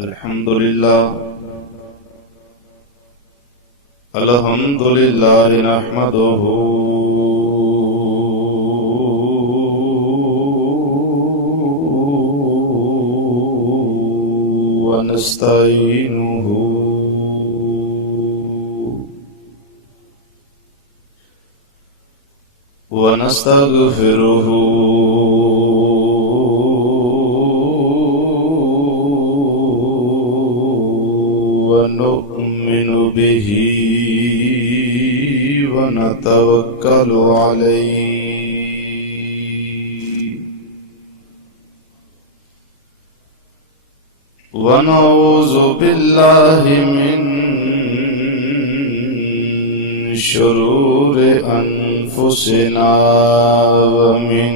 الحمد لله نحمده ونستعينه ونستغفره ونؤمن به ونتوكل عليه ونعوذ بالله من شرور أنفسنا ومن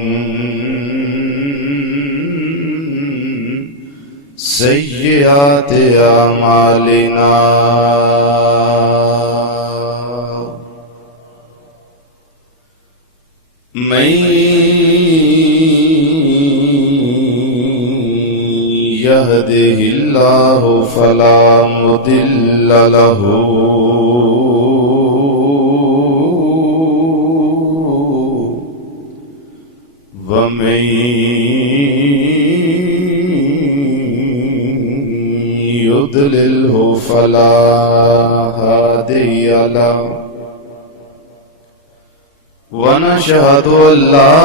سيئات أعمالنا من يهده الله فلا مضل له ومن يضلله فلا هادي له ونشهد أن لا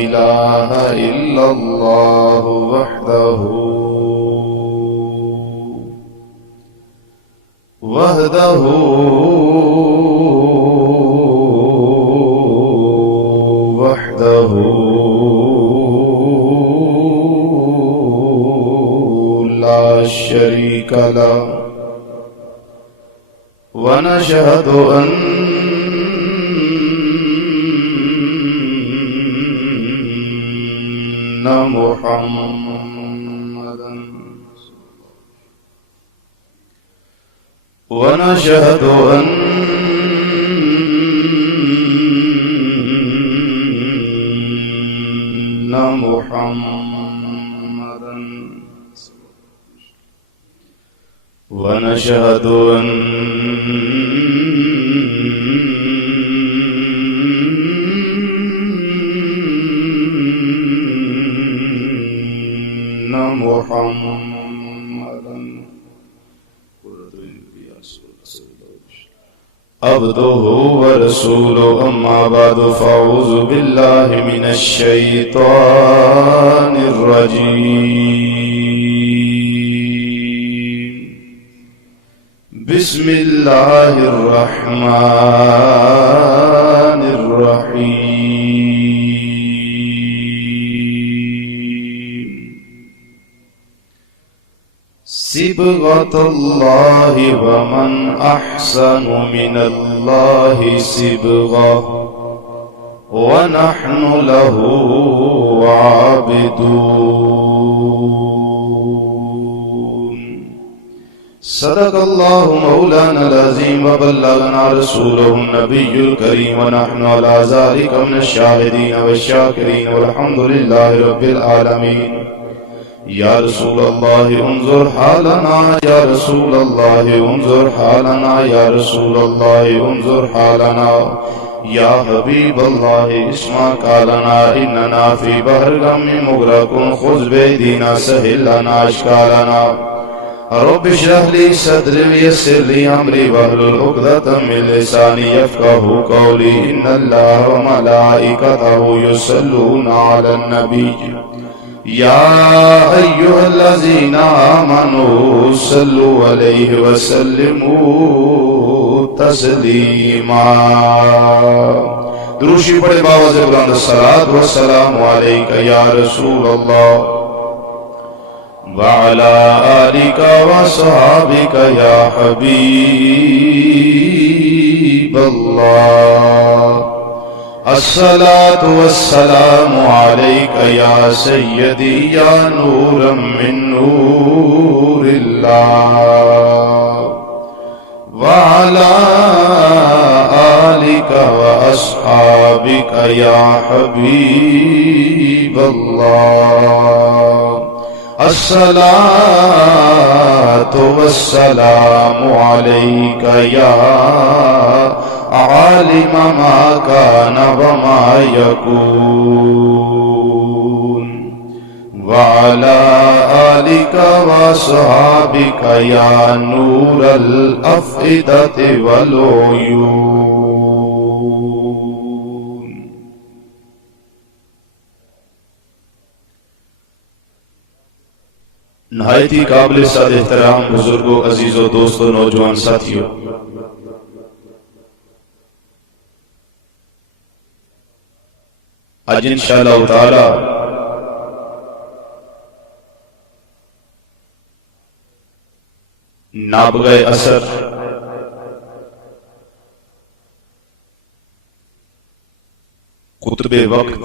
إله إلا الله وحده لا شريك له ونشهد أن محمدا ونشهد أن محمدا ونشهد أن محمدا عبده ورسوله. أما بعد فأعوذ بالله من الشيطان الرجيم. بسم الله الرحمن الرحيم. صبغة الله ومن أحسن من الله صبغة ونحن له عابدون. صدق الله مولانا العظيم وبلغنا رسوله النبي الكريم ونحن على ذلك من الشاهدين والشاكرين والحمد لله رب العالمين. یا رسول اللہ انظر حالنا، یا رسول اللہ انظر حالنا، یا رسول اللہ انظر حالنا، یا حبیب اللہ اسمع قالنا اننا فی بحر غم مغرق خذ بیدینا سہل لنا اشکالنا. رب اشرح لی صدری ویسر لی امری واحلل عقدۃ من لسانی یفقهوا قولی. ان اللہ وملائکتہ یصلون علی النبی یا ایھا الذین آمنوا صلوا علیہ وسلموا تسلیما. دروشی پڑھے باوز بلند الصلاۃ والسلام علیک یا رسول اللہ وعلی آلک وصحابک یا حبیب اللہ. الصلاة والسلام عليك يا سيدي يا نورا من نور الله وعلى آلك وأصحابك يا حبيب اللہ الصلاۃ والسلام علیک یا عالم ما کان وما یکون وعلی آلک واصحابک یا نور الافئدۃ والعیون۔ نہایت ہی قابل صد احترام بزرگوں، عزیزوں، دوستوں، نوجوان ساتھیوں، آج انشاءاللہ تعالی نابغہ اثر قطب وقت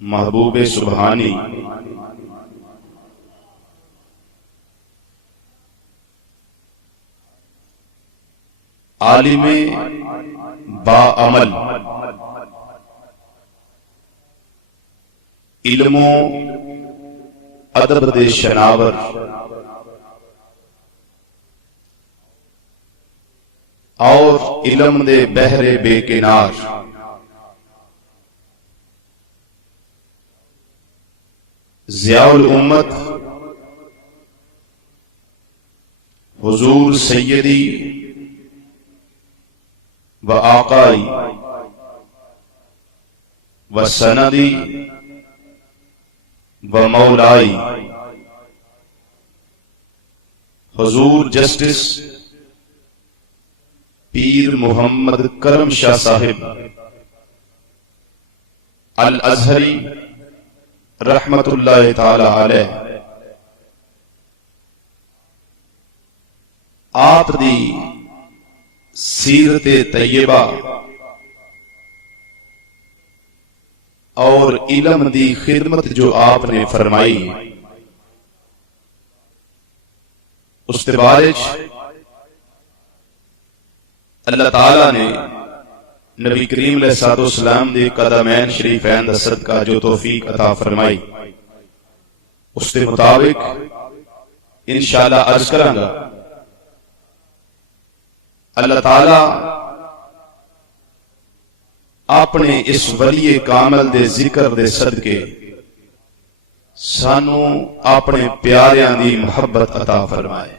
محبوب سبحانی عالم با عمل، علم و ادب دے شناور، اور علم دے بحر بے کنار، ضیاء الامت حضور سیدی و آقائی و سندی و مولائی حضور جسٹس پیر محمد کرم شاہ صاحب الازہری رحمت اللہ تعالی علیہ، آپ دی سیرت طیبہ اور علم دی خدمت جو آپ نے فرمائی، اس کے بارے اللہ تعالیٰ نے نبی کریم علیہ السلام دے قدمین شریفین دا صدقہ جو توفیق عطا فرمائی، اس کے مطابق انشاءاللہ عرض کروں گا۔ اللہ تعالیٰ اپنے اس ولی کامل دے ذکر دے صدقے سانو اپنے پیاریاں دی محبت عطا فرمائے۔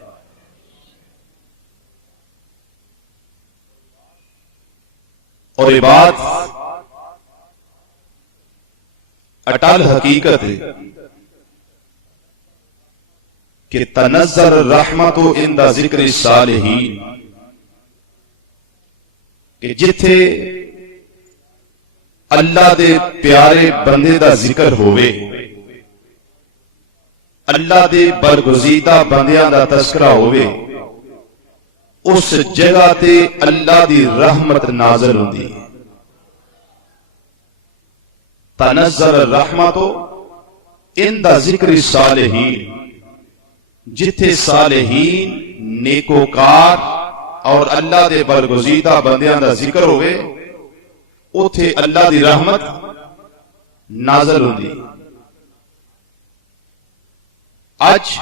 اور یہ بات اٹل حقیقت ہے کہ تنزل الرحمت عند ذکر الصالحین، کہ جتھے اللہ دے پیارے بندے دا ذکر ہوئے، اللہ دے برگزیدہ بندیاں دا تذکرہ ہوئے، اس جگہ تے اللہ دی رحمت نازل ہوندی ہے۔ تنزل الرحمت عند ذکر الصالحین، جتھے صالحین نیکوکار اور اللہ دے برگزیدہ بندیاں دا ذکر ہوئے، اوتھے اللہ دی رحمت نازل ہوندی۔ آج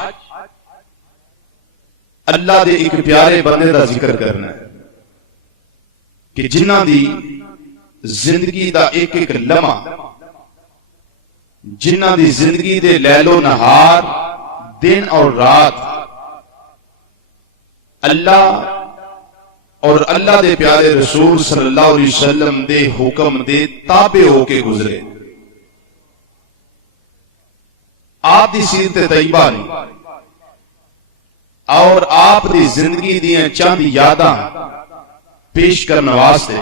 اللہ دے ایک پیارے بندے دا ذکر کرنا ہے کہ جنہ دی زندگی دا ایک ایک لمحہ، جنہ دی زندگی دے لیل و نہار، دن اور رات اللہ اور اللہ دے پیارے رسول صلی اللہ علیہ وسلم دے حکم دے تابع ہو کے گزرے۔ آپ دی سیرت طیبہ نے اور آپ دی زندگی دیاں چند یاداں پیش کرنے واسطے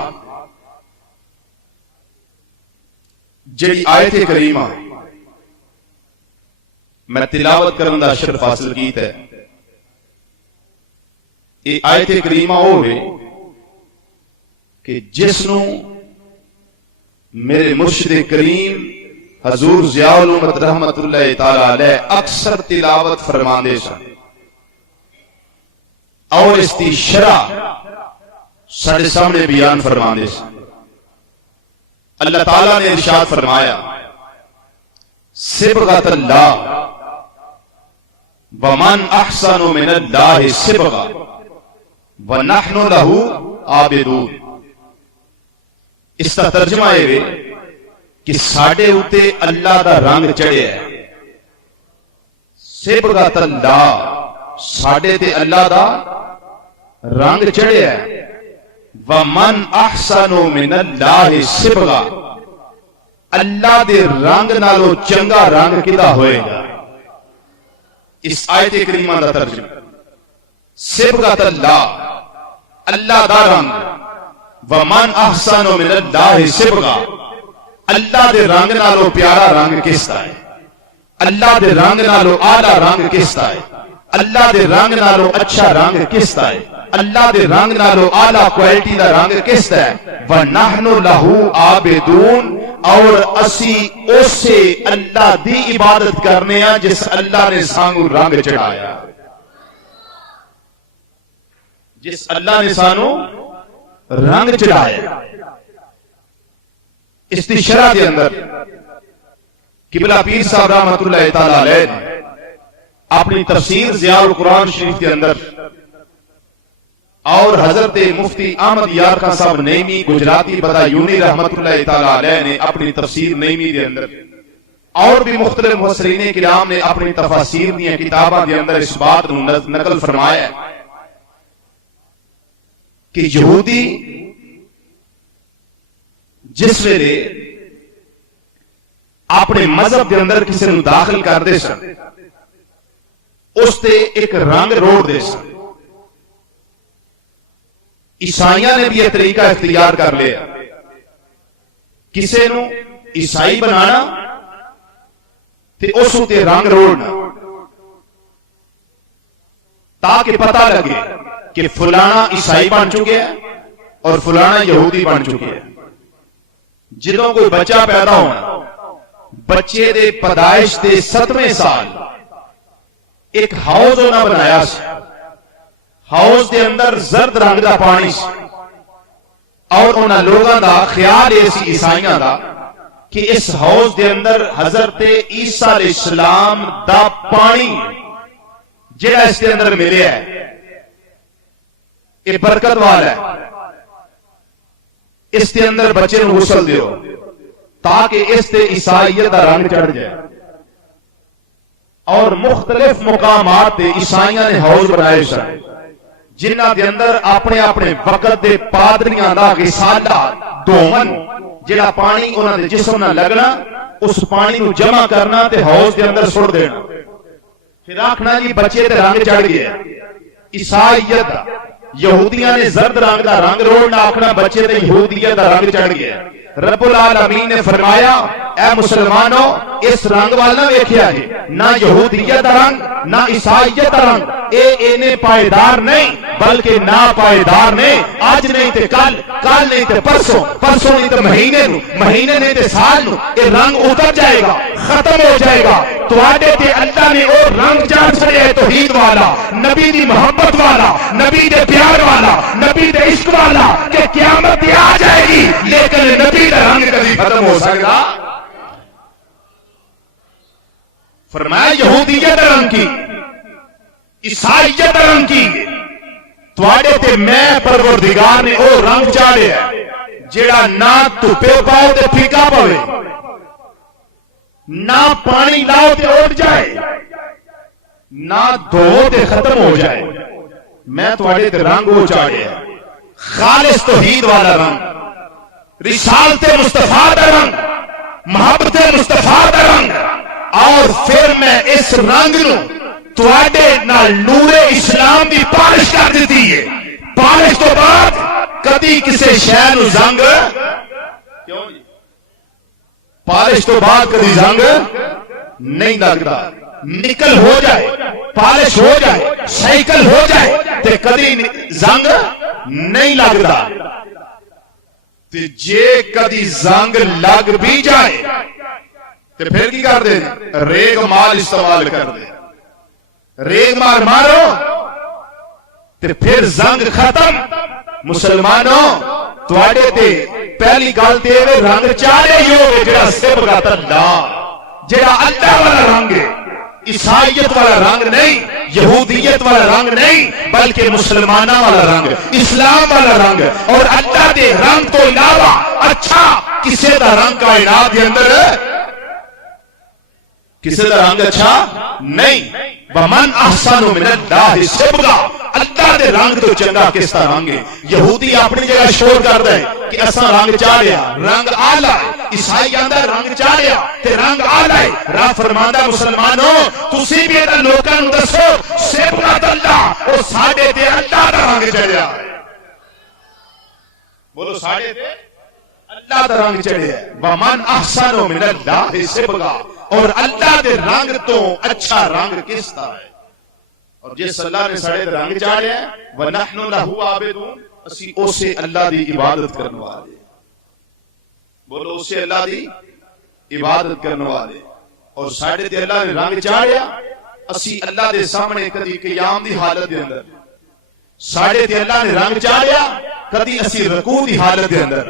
جڑی آیت کریمہ میں تلاوت کرنے دا شرف حاصل کیتا ہے، یہ آیت کریمہ ہوئے کہ جس نو میرے مرشد کریم حضور ضیاء الامت رحمت اللہ تعالی علیہ اکثر تلاوت فرماندے سن، اور اس کی شرح سارے سامنے بیان فرماندے سن۔ اللہ تعالیٰ نے ارشاد فرمایا صبغۃ اللہ ومن احسن من اللہ صبغہ ونحن لہ عابدون۔ اس کا ترجمہ ہے کہ ساڈے اتے اللہ دا رنگ چڑھیا ہے، صبغۃ اللہ ساڈے تے اللہ دا رنگ چڑھیا ہے، ومن احسن من اللہ صبغہ اللہ دے رنگ نالو چنگا رنگ کدا ہوئے گا۔ اس آیت کریمہ دا ترجمہ صبغۃ اللہ اللہ دا رنگ، ومن احسن من اللہ صبغہ اللہ دے رنگ نالو پیارا رنگ کس دا ہے، اللہ دے رنگ نالو اعلی رنگ کس دا ہے، اللہ دے رنگ نالو اچھا رنگ کس دا ہے، اللہ دے رنگ نالو اعلی کوالٹی دا رنگ کس دا ہے۔ وَنَحْنُ لَهُ عَابِدُونَ اور اسی اسے اللہ دی عبادت کرنے ہیں جس اللہ نے سانگو رنگ چڑھایا، جس اللہ نے سانو رنگ چڑھایا۔ اس دی شرح دے اندر قبلہ پیر صاحب رحمۃ اللہ تعالی علیہ نے اپنی تفسیر ضیاء القرآن شریف کے اندر اور حضرت مفتی احمد یار خان صاحب نعیمی گجراتی بدایونی رحمۃ اللہ تعالی علیہ نے اپنی تفسیر نعیمی دے اندر اور بھی مختلف مفسرین کرام نے اپنی تفاسیر دی کتاباں دے اندر اس بات کو نقل فرمایا ہے کہ یہودی جس ویلے اپنے مذہب کے اندر کسی نو داخل کر دے سن اس تے ایک رنگ روڑ دے سن۔ عیسائیاں نے بھی یہ طریقہ اختیار کر لیا، کسی نو عیسائی بنانا تے اس تے رنگ روڑنا تاکہ پتہ لگے کہ فلانا عیسائی بن چکے ہیں اور فلانا یہودی بن چکے ہیں۔ جدوں کوئی بچہ پیدا ہونا، بچے دے پیدائش دے 7ویں سال ایک ہاؤس انہاں بنایا سی، ہاؤس دے اندر زرد رنگ دا پانی سی، اور انہاں لوگاں دا خیال ایسی عیسائیاں دا کہ اس ہاؤس دے اندر حضرت عیسیٰ علیہ السلام دا پانی جڑا اس کے اندر ملیا ہے یہ برکت والا ہے، اس کے اندر بچے نو غسل دیو تاکہ اس تے عیسائیت دا رنگ چڑھ جائے۔ اور مختلف مقامات تے عیسائیاں نے ہاؤس بنائے سن جنہاں دے اندر اپنے اپنے وقت دے پادریاں دا غسالہ دومن جڑا پانی انہاں دے جسم نہ لگنا اس پانی نو جمع کرنا تے ہاؤس دے اندر سٹ دینا، پھر آکھنا جی بچے تے رنگ چڑھ گیا۔ عیسائیت دا یہودیاں نے زرد رنگ دا رنگ روڑنا، آکھنا بچے تے یہودیت دا رنگ چڑھ گیا۔ رب العالمین نے فرمایا اے مسلمانوں اس رنگ والا ویکھیا جی، نہ یہودیت دا رنگ نہ عیسائیت دا رنگ اے پائیدار نہیں بلکہ نا پائیدار نہیں۔ آج نہیں تے کل، کل نہیں تے پرسوں، پرسوں نہیں تے مہینے نو، مہینے نہیں تے سال نو اے رنگ اتر جائے گا، ختم ہو جائے گا۔ تو آڈے تے اللہ نے او رنگ چڑھ چھڑے توحید والا، نبی دی محبت والا، نبی دے پیار والا، نبی دے عشق والا کہ قیامت آ جائے گی لیکن نبی دا رنگ کبھی ختم ہو سکتا۔ فرمایا یہودیت رنگ کی، عیسائیت رنگ کی، تواڈے تے میں پروردگار نے او رنگ چاڑیا جیڑا نہ دھوپے پاؤ تے پھیکا پوے، نہ پانی لاؤ تے اٹھ جائے، نہ دھو تے ختم ہو جائے۔ میں تواڈے تے رنگ وہ چاڑیا خالص توحید والا رنگ، رسالت مصطفیٰ دا رنگ، محبت مصطفیٰ دا رنگ، اور پھر میں اس رنگ نو تواڈے نال نور اسلام دی پالش کر دیتی ہے۔ پالش تو بعد کدی کسی شے نو زنگ، پالش تو بعد کدی زنگ نہیں لگتا۔ نکل ہو جائے، پالش ہو جائے، سائیکل ہو جائے تے کدی زنگ نہیں لگتا۔ تے جے کدی زنگ لگ بھی جائے تے پھر کی کر دے؟ ریگ مال استعمال کر دے، ریگ مار مارو تے پھر زنگ ختم۔ مسلمانوں تواڈے تے پہلی گل تے رنگ چاڑے ہی ہوگے جڑا صبغت اللہ، جڑا اللہ والا رنگ ہے، عیسائیت والا رنگ نہیں، یہودیت والا رنگ نہیں، بلکہ مسلمانہ والا رنگ، اسلام والا رنگ۔ اور اللہ دے رنگ تو علاوہ اچھا کسے دا رنگ کائنات دے اندر کسے دا رنگ اچھا نہیں۔ وَمَنْ أَحْسَنُ مِنَ اللَّهِ صِبْغًا، اللہ دے رنگ تو چنگا کس دا رنگ ہے۔ یہودی اپنی جگہ شور کر دے کہ اساں رنگ چاڑیا، رنگ آلہ ہے، عیسائی آندہ رنگ چاڑیا تے رنگ آلہ ہے۔ راہ فرماندہ مسلمانوں تسی بھی ایدہ لوکاں نو دسو صبغت اللہ، او ساڑے تے اللہ دا رنگ چڑیا ہے، بولو ساڑے تے اللہ دا رنگ چڑیا ہے۔ وَمَنْ أَحْسَنُ مِنَ اللَّهِ صِبْغًا، اور اللہ دے رنگ تو اچھا رنگ کس دا ہے۔ اور جس اللہ نے ساڑے رنگ چاڑیا ہے وَنَحْنُ لَهُ عَابِدُونَ، اسی اسے اللہ دی عبادت کرنے والے، بولو اسے اللہ دی عبادت کرنے والے۔ اور ساڑے تے اللہ نے رنگ چاڑیا، اسی اللہ دے سامنے کدی قیام دی حالت دے اندر، ساڑے تے اللہ نے رنگ چاڑیا کدی اسی رکوع دی حالت دے اندر،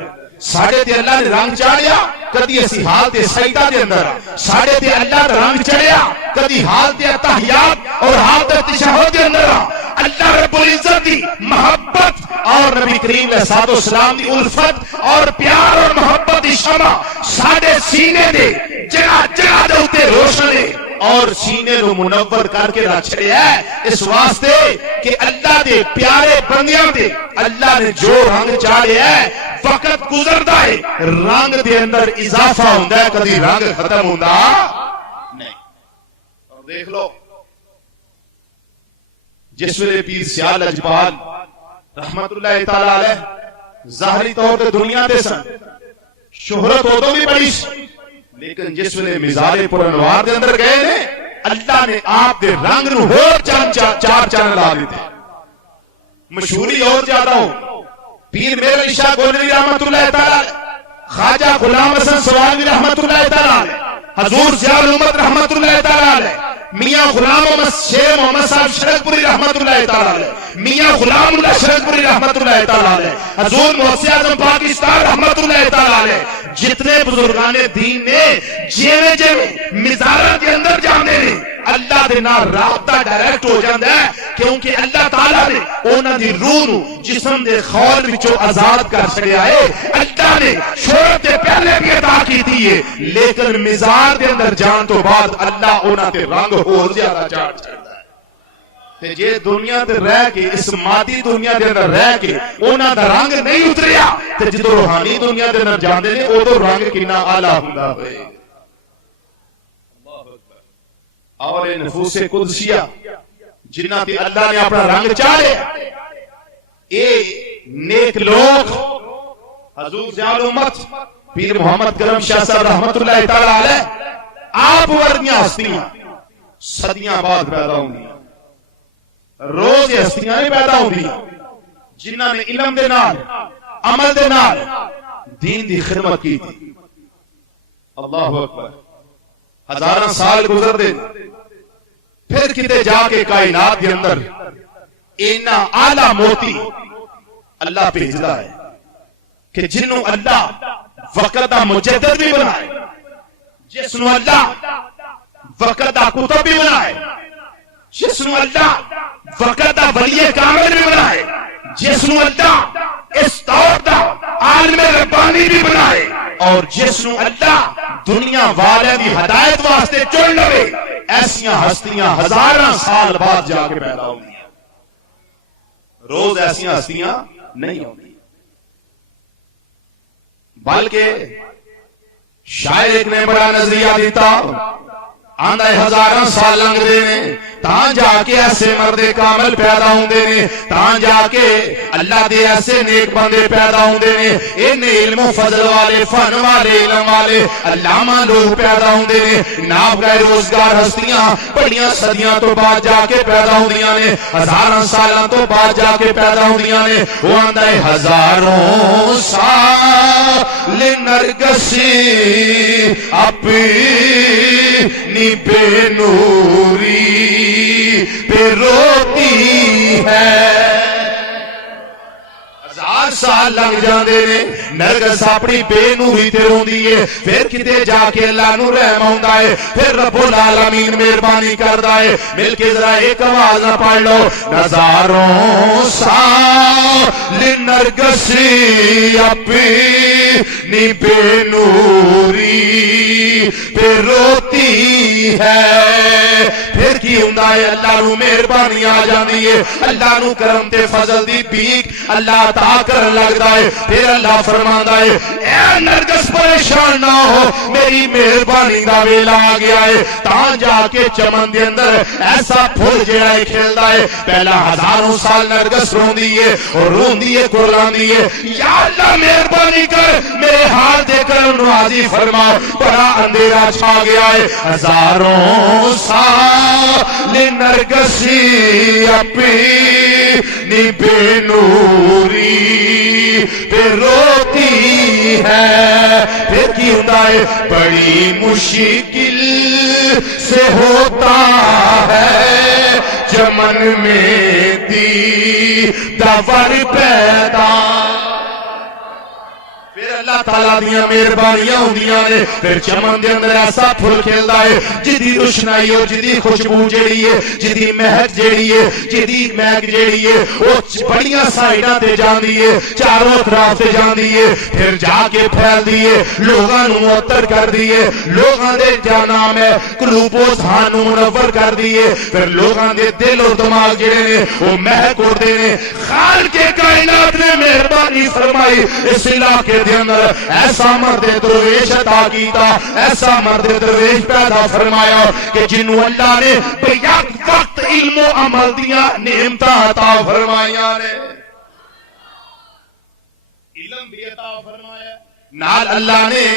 ساڑے تے اللہ نے رنگ چاڑیا کدی اسی حالت سجدہ دے اندر، ساڑے تے اللہ نے رنگ چڑیا کدی حالت تحیات اور حالت تشہد دے اندر۔ اللہ رب العزت دی محبت اور نبی کریم علیہ الصلوۃ والسلام دی الفت اور پیار اور محبت دی شمع ساڑے سینے دے جگہ جگہ دے اتے روشن ہے اور سینے رو منور کر کے رکھ چھڑیا ہے، اس واسطے کہ اللہ دے پیارے بندیاں دے اللہ نے جو رنگ چاڑیا ہے وقت گزردا ہے رنگ دے اندر اضافہ ہوندا ہے، کدی رنگ ختم ہوندا نہیں۔ اور دیکھ لو جس ویلے پیر سیال لجپال رحمت اللہ تعالی علیہ ظاہری طور تے دنیا تے سن، شہرت ادوں بھی بڑی سی، لیکن جس ویلے مزار پر انوار دے اندر گئے نے اللہ نے آپ دے رنگ نو ہور چار چان لا دیتے۔ مشہوری اور زیادہ ہو، پیر میر علی شاہ گولوی رحمت اللہ تعالی، خواجہ غلام حسن سواروی رحمت اللہ تعالی، حضور ضیاء الامت رحمت اللہ تعالی، میاں غلام محمد شیر محمد صاحب شرک پوری رحمت اللہ تعالی، میاں غلام اللہ شرک پوری رحمت اللہ تعالی، حضور محسن اعظم پاکستان رحمت اللہ تعالی، جتنے بزرگان دین نے جیویں جیویں مزارات کے اندر جانے نے اللہ دے نال رابطہ ڈائریکٹ ہو جاندا ہے، کیونکہ اللہ تعالی نے انہاں دی روح نو جسم دے خول وچوں آزاد کر چھڑیا ہے۔ اللہ نے شہرت تے پہلے بھی عطا کیتی ہے، لیکن مزار دے اندر جان تو بعد اللہ انہاں تے رنگ ہور زیادہ چاڑ چھڑدا ہے۔ تے جے دنیا تے رہ کے اس مادی دنیا دے اندر رہ کے انہاں دا رنگ نہیں اتریا تے جدوں روحانی دنیا دے اندر جاندے نے اودوں رنگ کنا اعلی ہوندا ہوئے۔ اور نفوس قدسیہ جنہ تے اللہ نے اپنا رنگ چاڑے، اے نیک لوگ حضور ضیاء الامت پیر محمد کرم شاہ صاحب رحمت اللہ تعالی علیہ آپ ورگیاں ہستیاں صدیاں بعد پیدا ہوندیاں، روز ہستیاں نہیں پیدا ہوندیاں جنہ نے علم دے نال عمل دے نال دین دی خدمت کی تھی۔ اللہ اکبر، ہزاراں سال گزر دے پھر کتے جا کے کائنات کے اندر اینا اعلیٰ موتی اللہ بھیجدا ہے کہ جنہوں اللہ وقت دا مجدد بھی بنائے، جس نو اللہ وقت دا کتب بھی بنائے، جس نو اللہ وقت دا ولی کامل بھی بنائے، جس نو اللہ اس دور دا عالم ربانی بھی بنائے، اور جس نو اللہ دنیا والے دی ہدایت واسطے چن لوے، ایسیاں ہستیاں ہزاراں سال بعد جا کے پیدا ہوندی ہیں، روز ایسیاں ہستیاں نہیں ہوندی۔ بلکہ شاعر ایک نے بڑا نظریہ دیتا، آندہ ہزاراں سال لنگ دے نے تاں جا کے ایسے مرد کامل پیدا ہوندے نے، تاں جا کے اللہ دے ایسے نیک بندے پیدا ہوندے نے، ان علم و فضل والے فن والے علم والے علامہ لوگ پیدا ہوندے نے، نابغہ روزگار ہستیاں بڑیاں صدیاں تو بعد جا کے پیدا ہوندیاں نے، ہزاراں سالاں تو بعد جا کے پیدا ہوندیاں نے۔ وہ آندہ ہزاروں سال نرگسی اپنی بے نوری پہ روتی ہے، ہزار 8 سال لگ جاندے نے نرگس اپنی بے نوری تے روندی ہے پھر کتے جا کے اللہ نو رحم آوندا ہے پھر رب العالمین مہربانی کردا ہے مل کے ذرا ایک آواز نہ پڑھ لو ہزاروں سال نرگسی اپنی بے نوری پہ روتی ہے پھر کی ہوندا ہے اللہ نو مہربانی آ جاندی ہے اللہ نو کرم تے فضل دی بھیک اللہ عطا کرن لگدا ہے پھر اللہ فرماندا ہے اے نرگس پریشان نہ ہو میری مہربانی دا ویلا آ گیا ہے تاں جا کے چمن دے اندر ایسا پھول جڑا ہے کھلدا ہے پہلا ہزاروں سال نرگس روندی ہے اور روندی ہے کھلاندی ہے یا اللہ مہربانی کر میرے ہاتھ دے کر نوازی فرما بڑا اندھیرا چھا گیا ہے ہزاروں سال نرگسی اپنی بے نوری پہ روتی ہے پھر کی ہوتا ہے بڑی مشکل سے ہوتا ہے چمن میں دیدار پیدا پھر اللہ تعالیٰ دیاں مہربانیاں ہوندیاں نے پھر چمن دے اندر ایسا پھول کھلدا ہے جدی روشنائی اور جدی خوشبو جیڑی ہے جدی مہک جیڑی ہے جدی مہک جیڑی ہے وہ بڑیاں سائیڈاں تے جاندی ہے چاروں طرف تے جاندی ہے پھر جا کے پھیل دی ہے لوگاں نو معطر کر دی ہے لوگاں دے جانام ہے قلوب و ذہن نو منور کر دی ہے پھر لوگاں دے دل اور دماغ جڑے نے وہ مہک اڑدے نے خالق کائنات نے مہربانی فرمائی اس علاقے دے اندر ایسا مرد درویش عطا کیتا ایسا مرد درویش پیدا فرمایا کہ جنہوں اللہ نے بیک وقت علم و عمل دیا نعمتاں عطا فرمایا نے علم بھی عطا فرمایا نال اللہ نے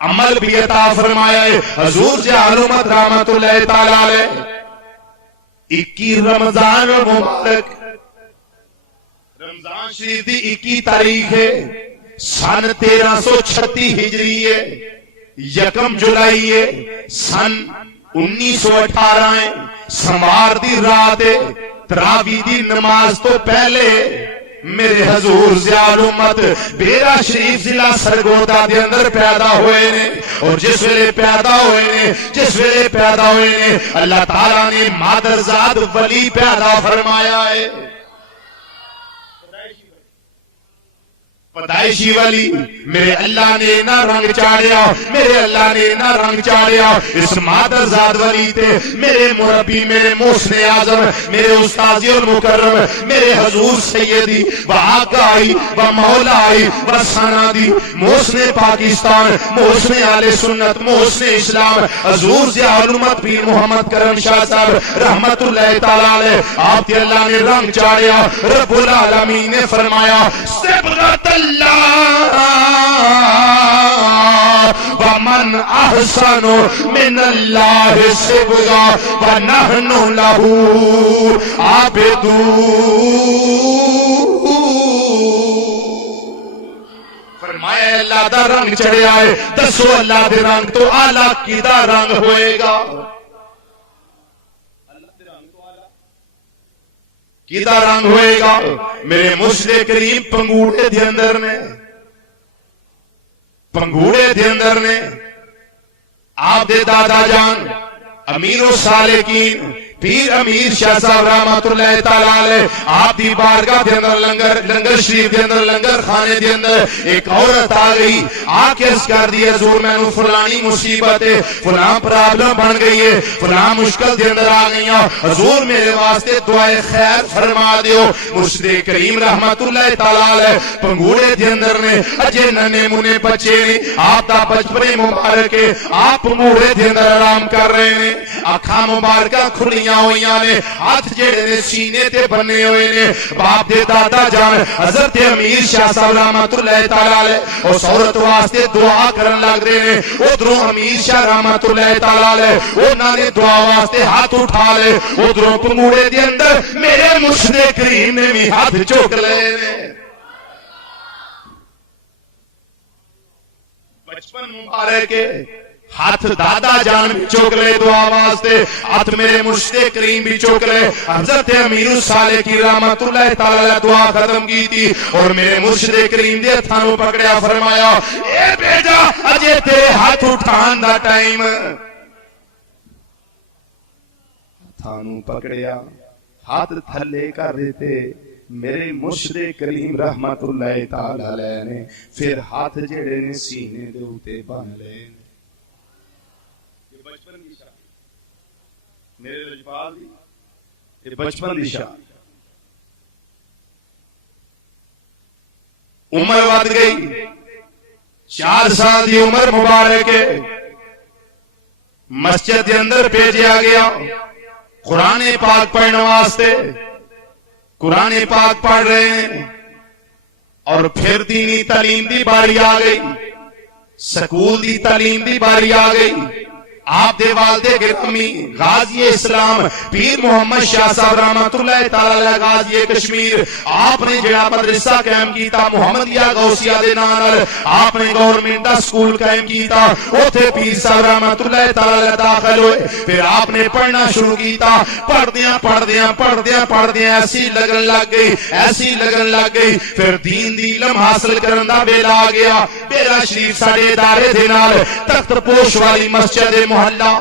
عمل بھی عطا فرمایا ہے حضور سے علومت رحمت اللہ تعالی علیہ 21 رمضان مبارک رمضان شریف دی 21 تاریخ ہے سن 1336 ہجری ہے یکم جولائی ہے سن 1918 ہے سمار دی رات ہے تراویح دی نماز تو پہلے میرے حضور ضیاء الامت بیرا شریف ضلع سرگودا دے اندر پیدا ہوئے نے اور جس ویلے پیدا ہوئے نے اللہ تعالیٰ نے مادرزاد ولی پیدا فرمایا ہے پیدائشی ولی میرے اللہ نے نہ رنگ چاڑیا میرے اللہ نے نہ رنگ چاڑیا اس مادرزاد ولی تے میرے مربی میرے محسن اعظم میرے استاذی المکرم میرے حضور سیدی و آقائی و مولائی و سنادی محسن پاکستان محسن اہل سنت محسن اسلام حضور ضیاء الامت پیر محمد کرم شاہ صاحب رحمت اللہ تعالی علیہ آپ کے اللہ نے رنگ چاڑیا رب العالمین نے فرمایا صبغت اللہ ومن احسن من اللہ صبغا ونحن له عابدون فرمایا اللہ دا رنگ چڑھیا ہے دسو اللہ دے رنگ تو اعلیٰ کی دا رنگ ہوئے گا کیدا رنگ ہوئے گا میرے مرشد کریم پنگوڑے دے اندر نے آپ دے دادا جان امیر و سالکین پیر امیر شاہ صاحب رحمت اللہ تعالی علیہ آپ دی بارگاہ دے اندر لنگر شریف دے اندر لنگر خانے دے اندر ایک عورت آ گئی آ کے اس کر دی حضور میں نو فلانی مصیبت ہے فلاں پرابلم بن گئی ہے فلاں مشکل دے اندر آ گئی حضور میرے واسطے دعائے خیر فرما دیو مرشد کریم رحمت اللہ تعالی علیہ پنگوڑے دے اندر نے اجے ننے منے بچے نے آپ دا بچپنے مبارک ہے آپ پنگوڑے دے اندر آرام کر رہے ہیں آنکھاں مبارکہ کھلیاں ہوئیاں نے ہاتھ جڑے نے سینے تے بنے ہوئے نے باپ دے دادا جان حضرت امیر شاہ صاحب رحمت اللہ تعالی علیہ اس عورت واسطے دعا کرن لگ رہے نے ادھروں امیر شاہ رحمت اللہ تعالی علیہ انہاں نے دعا واسطے ہاتھ اٹھا لے ادھروں پنگوڑے دے اندر میرے مرشد کریم نے بھی ہاتھ چوک لے نے بچپن مبارک ہاتھ دادا جان بھی چوک لے دعا واسطے، ہاتھ میرے مرشد کریم بھی چوک لے۔ حضرت امیر الصالح کی رحمت اللہ تعالی دعا ختم کی تھی اور میرے مرشد کریم دے ہتھاں پکڑیا، فرمایا اے بیٹا اجے تیرے ہاتھ اٹھان دا ٹائم۔ ہتھاں پکڑیا، ہاتھ تھلے کر دیتے میرے مرشد کریم رحمت اللہ تعالی علیہ نے، پھر ہاتھ جڑے نے سینے دے اوتے بن لے۔ بچپن دی شان میرے لجپال دی، یہ بچپن دی شان۔ عمر ود گئی، 4 سال دی عمر مبارک ہے، مسجد دے اندر بھیجیا گیا قرآن پاک پڑھنے واسطے۔ قرآن پاک پڑھ رہے ہیں اور پھر دینی تعلیم دی باری آ گئی، سکول دی تعلیم دی باری آ گئی۔ آپ دے والدے گرامی غازی اسلام پیر محمد شاہ صاحب رحمت اللہ تعالی غازی کشمیر، آپ نے جڑا مدرسہ قائم کیتا محمدیہ غوثیہ دے نال، آپ نے گورنمنٹ دا سکول قائم کیتا، اوتھے پیر صاحب رحمت اللہ تعالی داخل ہوئے، پھر آپ نے پڑھنا شروع کیتا۔ پڑھدیاں ایسی لگن لگ گئی، ایسی لگن لگ گئی، پھر دین دی علم حاصل کرن دا ویلا آ گیا۔ بیرا شریف ساڈے ادارے دے نال تخت پوش والی مسجد محلہ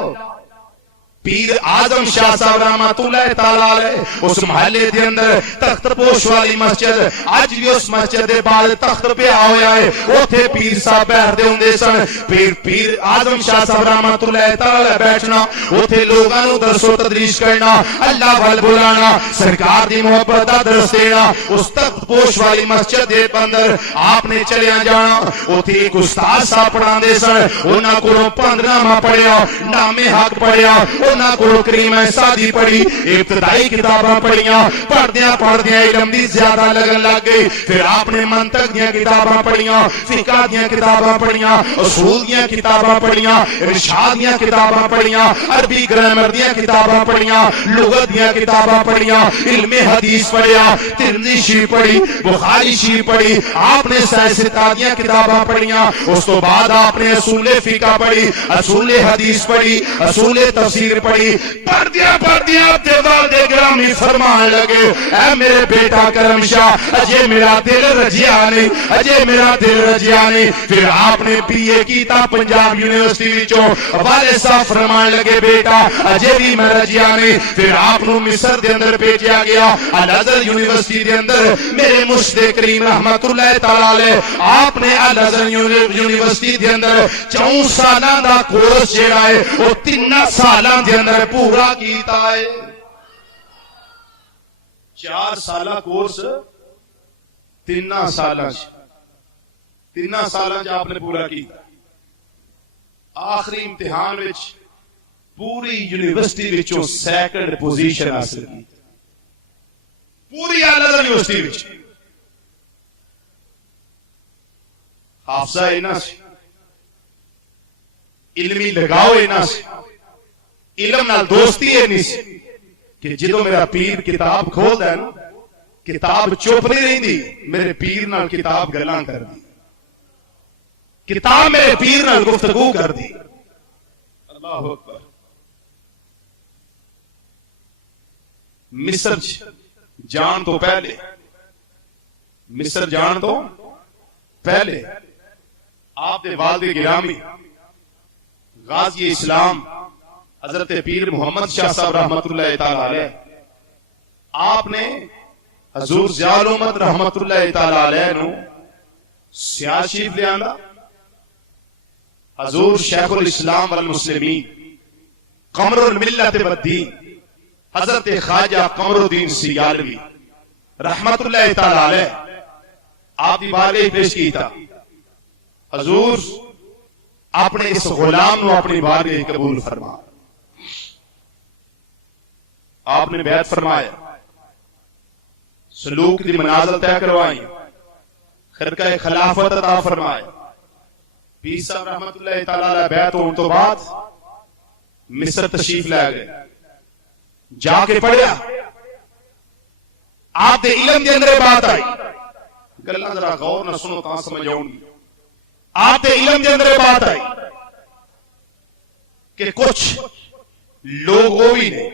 پیر اعظم شاہ صاحب رحمت اللہ تعالی علیہ، اس محلے دے اندر تخت پوش والی مسجد، اج بھی اس مسجد دے بعد تخت پیا ہویا ہے، اوتھے پیر صاحب بیٹھدے ہوندے سن۔ پیر اعظم شاہ صاحب رحمت اللہ تعالی بیٹھنا، اوتھے لوگاں نوں درس و تدریس کرنا، اللہ ول بلانا، سرکار دی محبت دا درس دینا۔ اس تخت پوش والی مسجد دے اندر آپ نے چلیاں جانا، اوتھے ایک استاد صاحب پڑھاندے سن، انہاں کولوں 15واں پڑھیا، نام حق پڑھیا، انہاں کو کریم سادی پڑھی، ابتدائی کتاباں پڑھیاں، پڑھدیاں علم دی زیادہ لگن لگ گئی۔ پھر آپ نے منطق دیاں کتاباں پڑھیاں، فقہ دیاں کتاباں پڑھیاں، اصول دیاں کتاباں پڑھیاں، ارشاد دیاں کتاباں پڑھیاں، عربی گرامر دیاں کتاباں پڑھیاں، لغت دیاں کتاباں پڑھیاں، علم حدیث پڑھیا، ترمذی شریف پڑھی، بخاری شریف پڑھی، آپ نے سیاست دیاں کتاباں پڑھیاں۔ اس تو بعد آپ نے اصول فقہ پڑھی، اصول حدیث پڑھی، اصول تفسیر پڑھی۔ پڑھدیاں اپنے والدے گرامی فرمان لگے، اے میرے بیٹا کرم شاہ اجے میرا دل رجیا نہیں، اجے میرا دل رجیا نہیں۔ پھر آپ نے پی اے کیتا پنجاب یونیورسٹی وچوں، والد صاحب فرمان لگے بیٹا اجے بھی میں رجیا نہیں۔ پھر آپ نو مصر دے اندر بھیجیا گیا، الازہر یونیورسٹی دے اندر میرے مرشد کریم رحمت اللہ تعالی علیہ، آپ نے الازہر یونیورسٹی دے اندر 4 سالاں دا کورس جڑا ہے وہ 3 سالاں دے اندر پورا کیتا ہے۔ 4 سالہ کورس 3 سالاں آپ نے پورا کیتا۔ آخری امتحان وچ پوری یونیورسٹی وچوں 2nd پوزیشن حاصل کی، پوری الازہر یونیورسٹی وچ۔ حافظہ اینا سی، علمی لگاؤ اینا سی، علم نال دوستی ہے نہیں سی کہ جدو میرا پیر کتاب کھول دے نا، کتاب چپ نہیں رہی دی، میرے پیر نال کتاب گلاں کر دی، کتاب میرے پیر نال گفتگو کر دی۔ اللہ اکبر۔ مصر جان تو پہلے، مصر جان تو پہلے آپ دے والد گرامی غازی اسلام حضرت پیر محمد شاہ صاحب رحمت اللہ تعالی علیہ، آپ نے حضور ضیاء الامت رحمت اللہ تعالی علیہ نو سیاہ شریف لے آندا، حضور شیخ الاسلام والمسلمین قمر الملت والدین حضرت خواجہ قمر الدین سیالوی رحمت اللہ تعالی علیہ آپ دی بارگاہ پیش کیتا، حضور اپنے اس غلام نو اپنی بارگاہ قبول فرما۔ آپ نے بیعت فرمایا، سلوک دی منازل طے کروائی، خرقہ خلافت عطا فرمایا۔ پیر صاحب رحمت اللہ تعالی علیہ بیعت ہونے تو بعد مصر تشریف لے گئے، جا کے پڑھیا، آپ دے علم دے اندر بات آئی، گلاں ذرا غور نہ سنو تاں سمجھ آؤں گی۔ آپ دے علم دے اندر بات آئی کہ کچھ لوگ وہ بھی نے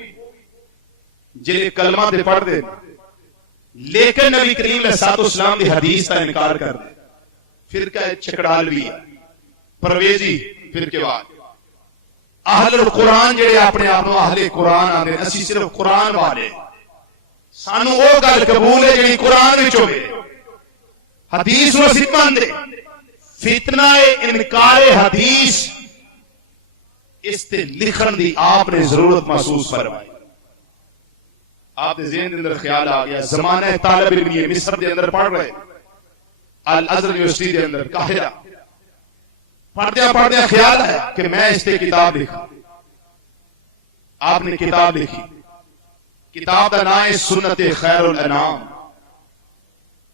جنہیں کلمہ دے پڑھ دے لیکن نبی کریم علیہ الصلوۃ والسلام دی حدیث کا انکار کر دے. فرقہ چکڑالوی پرویزی فرقے بعد اہل القرآن جڑے اپنے آپ اہل قرآن آندے اسی صرف قرآن والے سانو او گل قبول ہے جڑی قرآن وچ ہوے حدیث نو اسی مانتے. فتنہ انکار حدیث اس تے لکھن دی آپ نے ضرورت محسوس فرمائی. آپ نے ذہن اندر خیال آ گیا زمانہ طالب علمی مصر دے اندر پڑھ رہے الازہر یونیورسٹی دے اندر قاہرہ پڑھدیا خیال ہے کہ میں اس تے کتاب لکھا. آپ نے کتاب لکھی. کتاب کا نام ہے سنت خیر الانام.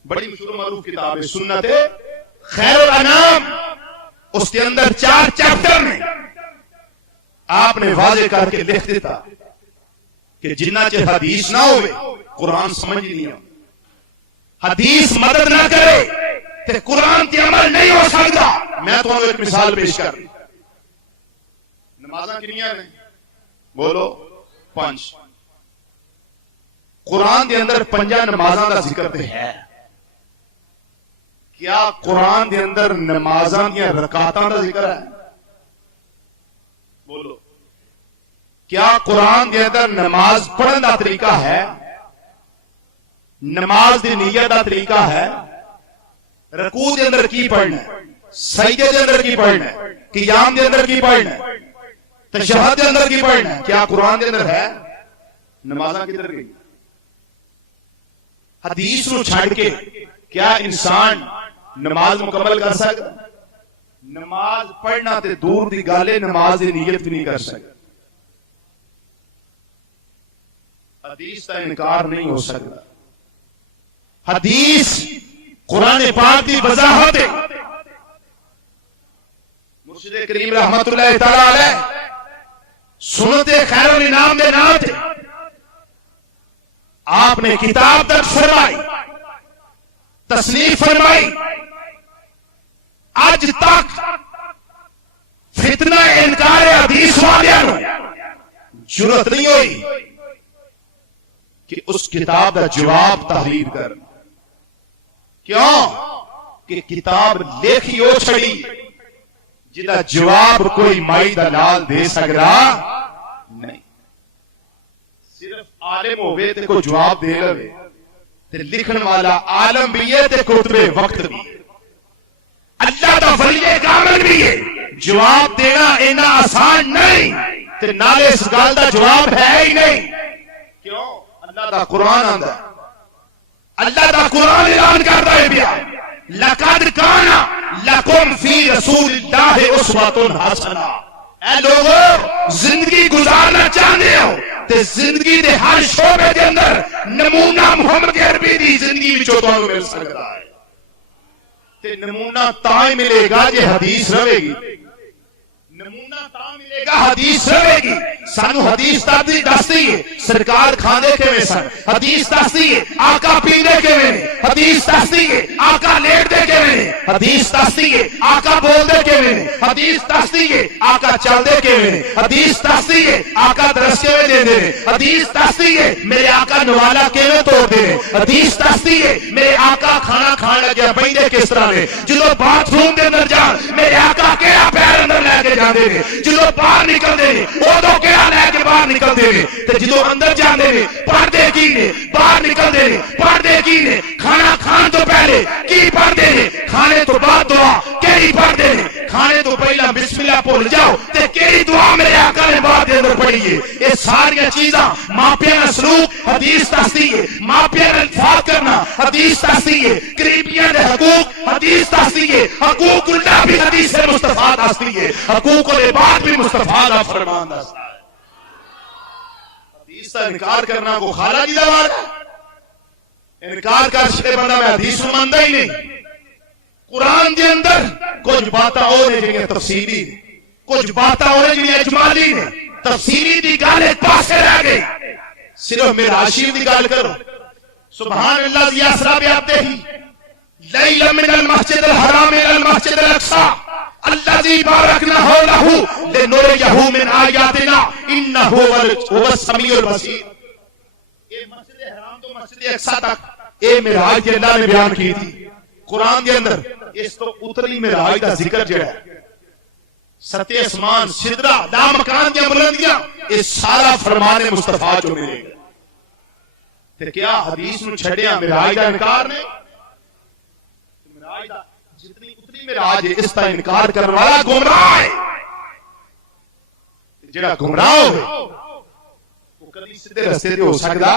بڑی مشہور معروف کتاب ہے سنت خیر الانام. اس کے اندر 4 چیپٹر میں آپ نے واضح کر کے لکھ دیتا کہ جنہ چ حدیث نہ ہوئے قرآن سمجھ نہیں آ. حدیث مدد نہ کرے تے قرآن تے عمل نہیں ہو سکتا. میں تمہیں ایک مثال پیش کر نمازاں کنیاں نے بولو 5. قرآن دے اندر 5 نمازاں دا ذکر تے ہے. کیا قرآن دے اندر نمازاں دیا رکعتاں دا ذکر ہے؟ بولو کیا قرآن دے اندر نماز پڑھن دا طریقہ ہے؟ نماز دی نیت دا طریقہ ہے؟ رکوع دے اندر کی پڑھنا ہے؟ سجدے دے اندر کی پڑھنا ہے؟ قیام دے اندر کی پڑھنا ہے؟ تشہد دے اندر کی پڑھنا ہے؟ کیا قرآن دے اندر ہے؟ نمازاں کدھر گئی؟ حدیث نو چھڑ کے کیا انسان نماز مکمل کر سکتا؟ نماز پڑھنا تے دور دی گل ہے نماز دی نیت بھی نہیں کر سکتا. حدیث کا انکار نہیں ہو سکتا. حدیث قرآن پاک کی وضاحت ہے. مرشد کریم رحمت اللہ تعالی علیہ سنت خیر الانام دے نام تے آپ نے کتاب درج فرمائی تصنیف فرمائی. آج تک فتنہ انکار حدیث والیاں جرأت نہیں ہوئی کہ اس کتاب کا جواب تحریر کر. کیوں کہ کتاب لکھی ہو چھڑی جدا جواب کوئی مائی دلال دے سکتا نہیں. صرف عالم ہوئے تے کو جواب دے لے تے لکھن والا عالم بھی ہے تے کتبے وقت بھی ہے. اللہ دا ولی کامل بھی ہے. جواب دینا اینا آسان نہیں تے نالے اس گل دا جواب ہے ہی نہیں. کیوں؟ اللہ دا قرآن آندا ہے. اللہ دا قرآن اعلان کرتا ہے بیا لقد کان لکم فی رسول اللہ اسوۃ حسنہ. اے لوگو زندگی گزارنا چاہتے ہو تے زندگی دے ہر شعبے دے اندر نمونہ محمد عربی دی زندگی وچوں تانوں مل سکدا ہے. تے نمونہ تاں ملے گا جے حدیث رہے گی. نمونہ تاں ملے گا حدیث رہے گی. سانو حدیث دستی ہے سرکار کھاندے کیویں سن. حدیث دستی ہے آقا پیندے کیویں نے. حدیث دستی ہے آقا لیٹدے کیویں نے. حدیث دستی ہے آقا بولدے کیویں نے. حدیث دستی ہے آقا چلدے کیویں نے. حدیث دستی ہے آقا درس کیویں دیندے نے. حدیث دستی ہے میرے آقا نوالا کیویں توڑدے نے. حدیث دستی ہے میرے آقا کھانا کھان لگے بیندے کس طرح نے. جدوں باتھ روم دے اندر جان میرے آقا کیڑا پیر اندر لے کے جاندے نے. جدوں باہر نکلدے نے اودوں کیڑا لے کے باہر نکلدے نے. تے جدوں اندر جاندے نے پڑھدے کی نے. باہر نکلدے نے پڑھدے کی نے. کھانا کھان تو پہلے کی پڑھدے نے. کھانے تو بعد دعا کیڑی پڑھدے نے. کھانے تو پہلا بسم اللہ بھول جاؤ تے کیڑی دعا میرے آقا نے بعد دے اندر پڑھی ہے. یہ ساری چیزاں ماپیاں دا سلوک حدیث دستی ہے. ماپیاں دا الفاظ کرنا حدیث دستی ہے. قریبیاں دے حقوق حدیث دستی ہے. حقوق اللہ بھی حدیث مصطفیٰ دستی ہے. حقوق العباد بھی مصطفیٰ دا فرمان دستا ہے. حدیث کا انکار کرنا کو خالہ کی دعوت ہے. انکار کر چھے بندہ میں حدیث مانتا ہی نہیں. قرآن دے اندر کچھ باتاں ہو رہے جنہیں تفصیلی نے. کچھ باتاں ہو رہے جنہیں اجمالی نے. تفصیلی دی گال ایک پاسے رہ گئی. صرف معراج دی گال کرو. سبحان اللہ ذی اسریٰ بعبدہ لیلا من المسجد الحرام الى المسجد الاقصی الذی بارکنا حولہ لنریہ من آیاتنا انہ هو السمیع البصیر. یہ مسجد حرام تو مسجد اقصی تک یہ معراج کے اللہ نے بیان کی تھی قرآن کے اندر. اس تو اتلی معراج کا ذکر جڑا ہے ستے اسمان سدرہ دا مکان دیا بلندیاں یہ سارا فرمان مصطفیٰ جو ملے گا. تے کیا حدیث نو چھڑیا معراج دا انکار نے؟ معراج دا جتنی اتنی معراج ہے اس کا انکار کرنے والا گمراہ ہے. جڑا گمراہ ہوئے وہ کبھی سیدھے رستے تے ہو سکتا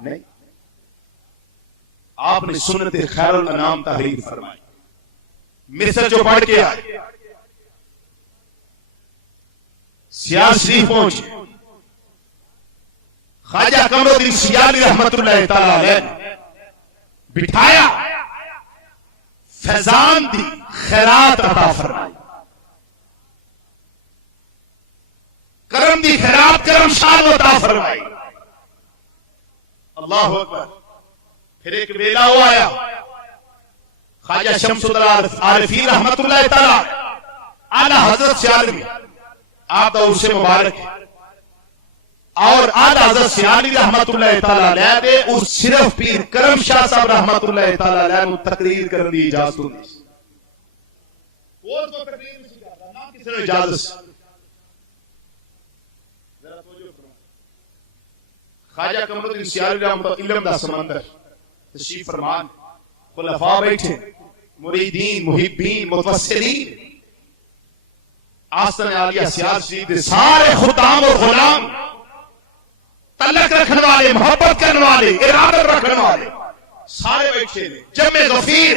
نہیں. آپ نے سنت خیر الانام تحریر فرمائی. مصر جو پڑھ کے آئے سیاہ شریف پہنچے خواجہ قمرالدین سیالی رحمت اللہ تعالی علیہ بٹھایا فیضان دی خیرات عطا فرمائی. کرم دی خیرات کرم شاد عطا فرمائی. اللہ اکبر. پھر ایک ویلا ہوا آیا خواجہ شمس العارفین رحمت اللہ تعالی اعلی حضرت سیالوی آپ دا اسے مبارک ہے اور اعلی حضرت سیالوی رحمت اللہ تعالی علیہ دے اس صرف پیر کرم شاہ صاحب رحمت اللہ تعالی علیہ نو تقریر کرن دی اجازت ہوندی سی. وہ تو تقریر نہیں کردا نہ کسی نو اجازت. خواجہ قمرالدین سیالوی رحمت علم دا سمندر تشریف فرمان خلفاء بیٹھے مریدین محبین متوسلین آستن عالیہ سیاسی دے سارے خدام اور غلام تعلق رکھنے والے محبت کرنے والے ارادت رکھنے والے سارے بیٹھے نے. جمع غفیر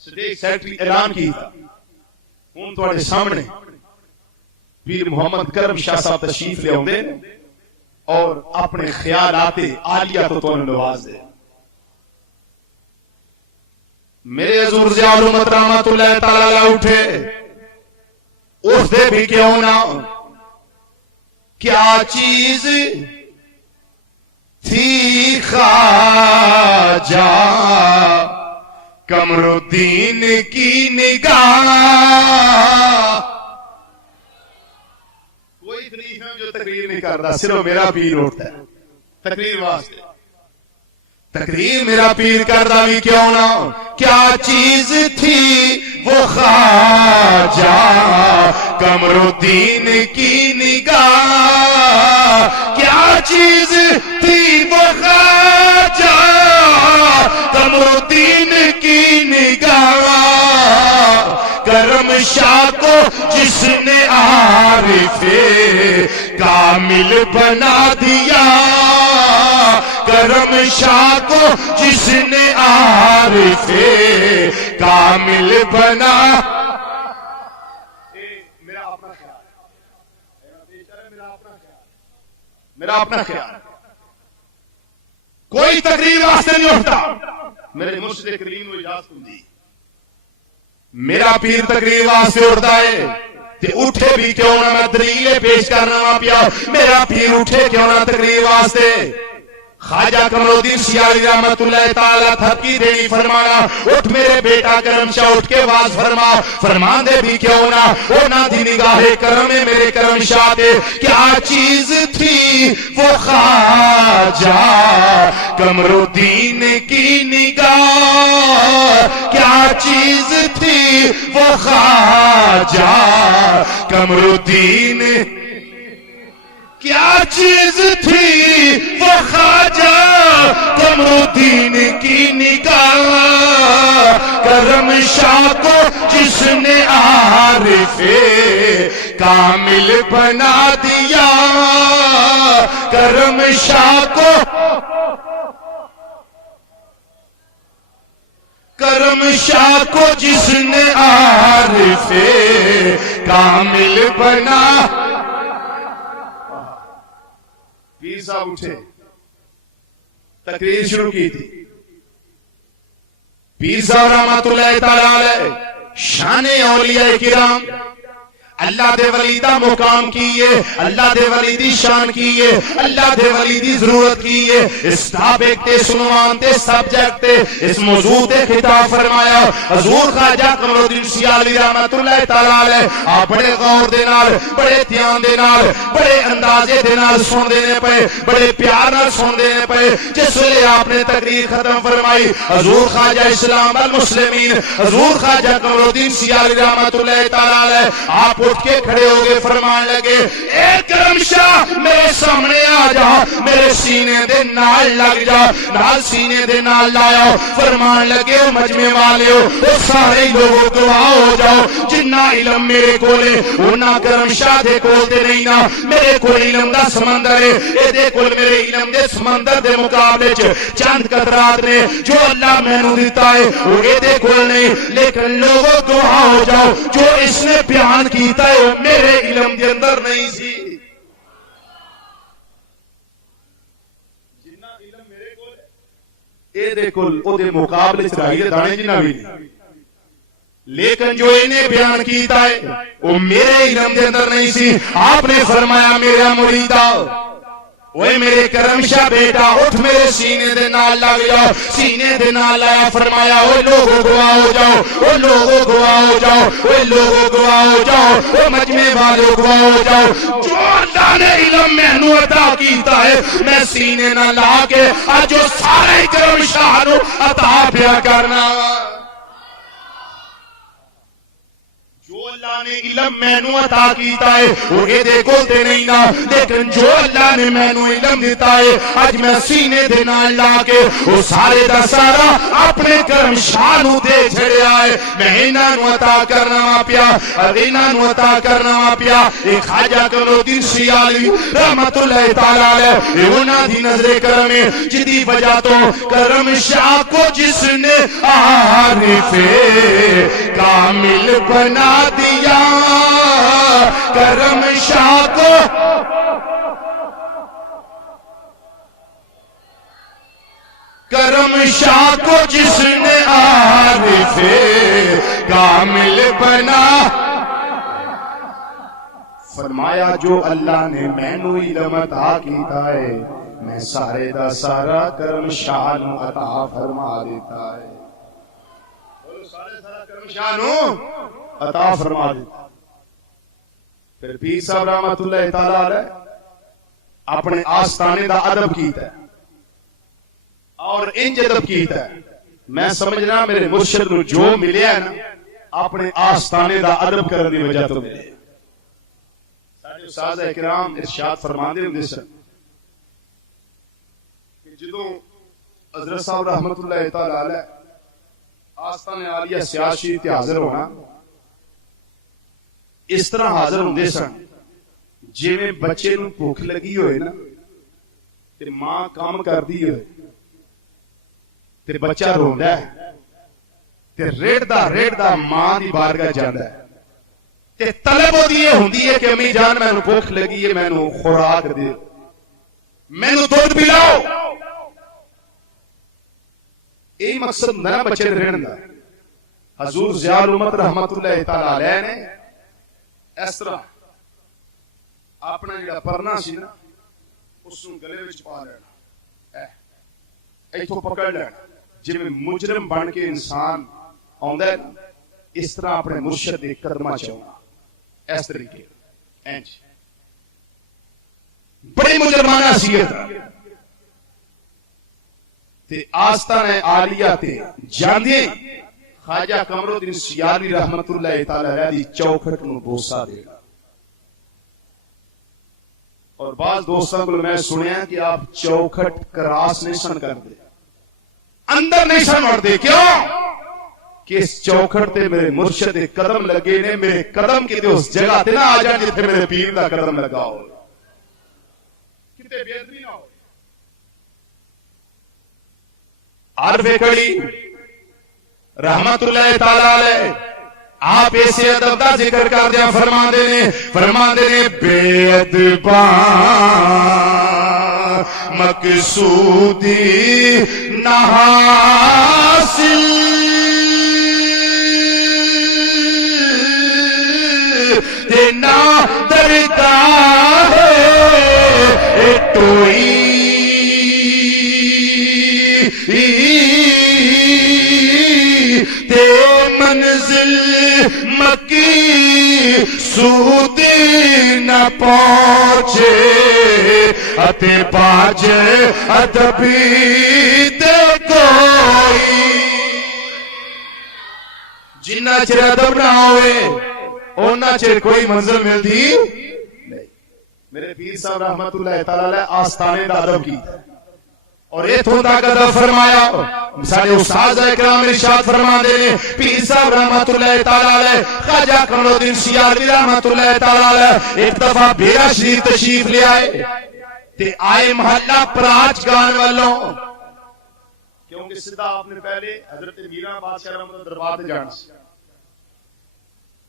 صدیق سیکٹری اعلان کی تھا ہوں تھوڑے سامنے پیر محمد کرم شاہ صاحب تشریف لے آؤندے اور اپنے خیالات عالیہ تو نواز دے. میرے حضور ضیاء الامت رحمت اللہ تعالی اٹھے اس دے بھی کیوں نہ کیا چیز تھی خواجہ قمرالدین کی نگاہ. کوئی تقریر ہے جو تقریر نہیں کر رہا صرف میرا پیر اٹھتا ہے تقریر واسطے. تقریر میرا پیر کردہ بھی کیوں نہ کیا چیز تھی وہ خواجہ قمرالدین کی نگاہ. کیا چیز تھی وہ خواجہ قمرالدین کی نگاہ. کرم شاہ کو جس نے عارف کامل بنا دیا. کرم شاہ کو جس نے عارف کامل بنا. میرا اپنا خیال کوئی تقریر واسطے نہیں اٹھتا. میرے مرشد کریم کو اجازت ہوندی میرا پیر تقریر واسطے اٹھتا ہے تے اٹھے بھی کیوں نہ میں دلیل پیش کرنا پیا. میرا پیر اٹھے کیوں نہ تقریر واسطے. خواجہ قمرالدین سیالی رحمت اللہ تعالی تھپکی دینی فرمانا اٹھ میرے بیٹا کرم شاہ اٹھ کے واز فرما. فرمان دے بھی کیوں نہ او نہ دی نگاہ کرم میرے کرم شاہ دے. کیا چیز تھی وہ خواجہ قمرالدین کی نگاہ. کیا چیز تھی وہ خواجہ قمرالدین. کیا چیز تھی وہ خواجہ قمرالدین کی نگاہ. کرم شاہ کو جس نے عارف کامل بنا دیا. کرم شاہ کو کرم شاہ کو جس نے عارف کامل بنا. پیر صاحب اٹھے تقریر شروع کی تھی. پیر صاحب رحمت اللہ تعالی علیہ شان اولیاء کرام اللہ دے ولی دا مقام کیے، اللہ دے ولی دی شان کیے، اللہ دے ولی دی ضرورت کیے، اس ٹاپک تے سنوان تے سبجیکٹ تے اس موضوع تے خطاب فرمایا حضور خواجہ قمر الدین سیالوی رحمت اللہ تعالی علیہ۔ آپ بڑے غور دے نال، بڑے دھیان دے نال، بڑے اندازے دے نال سن دینے پے، بڑے پیار نال سن دینے پے۔ جس ویلے آپ نے تقریر ختم فرمائی حضور خواجہ اسلام المسلمین حضور خواجہ قمر الدین سیالوی رحمت اللہ تعالی علیہ آپ اٹھ کے کھڑے ہو گئے، فرمان لگے اے کرم شاہ میرے سامنے آ جا، میرے سینے دے نال لگ جا، نال سینے دے نال لایا، فرمان لگے مجمع والے ہو سارے لوگوں گواہ ہو جاؤ، جنہ علم میرے کولے اونا کرم شاہ دے کول دے نہیں نا، میرے کول علم دا سمندر ہے، اے دے کول میرے علم دے سمندر دے مقابلے چند قطرات نے جو اللہ میں نو دیتا ہے وہ اے دے کول نہیں، لیکن لوگوں گواہ ہو جاؤ جو اس نے بیان کیتا ہے میرے علم دے اندر نہیں سی، جنہ علم میرے کول اے دے کول او دے مقابلے چ رائی دے دانے جنہ بھی نہیں، لیکن جو انہیں بیان کیتا ہے وہ میرے علم دے اندر نہیں سی۔ آپ نے فرمایا میرا مریدہ اوے میرے کرم شاہ بیٹا اٹھ میرے سینے دے نال لگ جاؤ، سینے دے نال لایا، فرمایا اوے لوگوں گواہ ہو جاؤ، اوے لوگوں گواہ ہو جاؤ، اوے لوگوں گواہ ہو جاؤ، اوے مجمع والے گواہ ہو جاؤ، جو اللہ نے علم میں نو عطا کیتا ہے میں سینے نہ لا کے آج جو سارے کرم شاہ نو عطا پیا کرنا، جو اللہ نے علم میں نو عطا کیتا ہے وہ اے دے کول تے نہیں نا، لیکن جو اللہ نے میں نو علم دیتا ہے آج میں سینے دے نال لا کے وہ سارے دا سارا اپنے کرم شاہ نو دے چھڑیا ہے، میں انہاں نو عطا کرنا وا پیا، انہاں نو عطا کرنا وا پیا۔ ایک خواجہ قمر الدین سیالوی رحمت اللہ تعالی علیہ انہاں دی نظر کرم ہے جدی وجہ تو کرم شاہ کو جس نے عارف کامل بنا دیا، کرم شاہ کو کرم شاہ کو جس نے عارف کامل بنا، فرمایا جو اللہ نے میں نو علم عطا کیتا ہے میں سارے دا سارا کرم شاہ نو عطا فرما دیتا ہے، سارے سارا کرم شاہ نو عطا فرما دیتا۔ پھر پیر صاحب رحمت اللہ تعالی علیہ اپنے آستانے دا ادب کیتا ہے اور انج ادب کیتا ہے، میں سمجھنا میرے مرشد نو جو ملیا ہے نا اپنے آستانے دا ادب کرنے دی وجہ تو ملے۔ سارے استاد اکرام ارشاد فرماندے ہوندے سن کہ جدوں حضرت صاحب رحمت اللہ تعالی علیہ آستانے عالیہ سیاسی تے حاضر ہونا اس طرح حاضر ہوندے سن جویں بچے نوں بھوک لگی ہوئے نا تے ماں کام کردی ہوئے تے بچہ روندا ہے تے ریڑدا ماں دی بارگاہ جاندا ہے تے طلب ہوندی ہے کہ امی جان مینوں بھوک لگی ہے، مینوں خوراک دے، مینوں دودھ پلاؤ۔ یہی مقصد نہ بچے رہن دا۔ حضور ضیاء الامت رحمت اللہ تعالی علیہ نے اس طرح اپنا جڑا پرنا سی نا اس نوں گلے وچ پا لینا، ایتھوں پکڑ لینا، جویں مجرم بن کے انسان آندا ہے اس طرح اپنے مرشد دے قدماں چ آنا، اس طریقے انج بڑی مجرمانہ حیثیت تے آستانے عالیہ تے جاندے خواجہ قمر الدین سیالوی رحمت اللہ تعالی علیہ دی چوکھٹ نو بوسا دینا۔ اور بعض دوستاں کو میں سنیا کہ آپ چوکھٹ کراس نہیں سن کرتے، اندر نہیں سن وڑتے، کیوں کہ اس چوکھٹ تے میرے مرشد دے قدم لگے نے، میرے قدم کی تے اس جگہ تے نہ آ جان جتھے میرے پیر دا قدم لگا ہو، کتے بے ادبی نہ ہو۔ عارف کڑی رحمت اللہ تعالی علیہ آپ ایسے ادب دا ذکر کر دیا، فرماندے نے بے ادباں مقصودی نہ حاصل، تے نہ درگاہ ٹوئی تے منزل مکی سود نہ پہنچے اتے باجے ادبی دے کوئی جنہ چر ادب نہ ہوئے اونا چر کوئی منزل ملتی نہیں. میرے پیر صاحب رحمت اللہ تعالی آستانے دا ادب کی اور ایتھوں تک ادب فرمایا. سارے استاد اکرام ارشاد فرما دے نے پیر صاحب رحمت اللہ تعالی خواجہ قمر الدین سیالوی رحمت اللہ تعالی ایک دفعہ بیرا شریف تشریف لے آئے تے آئے محلہ پراچ گان والوں کیونکہ صدا آپ نے پہلے حضرت میرا بادشاہ رحمت دربار تے جانا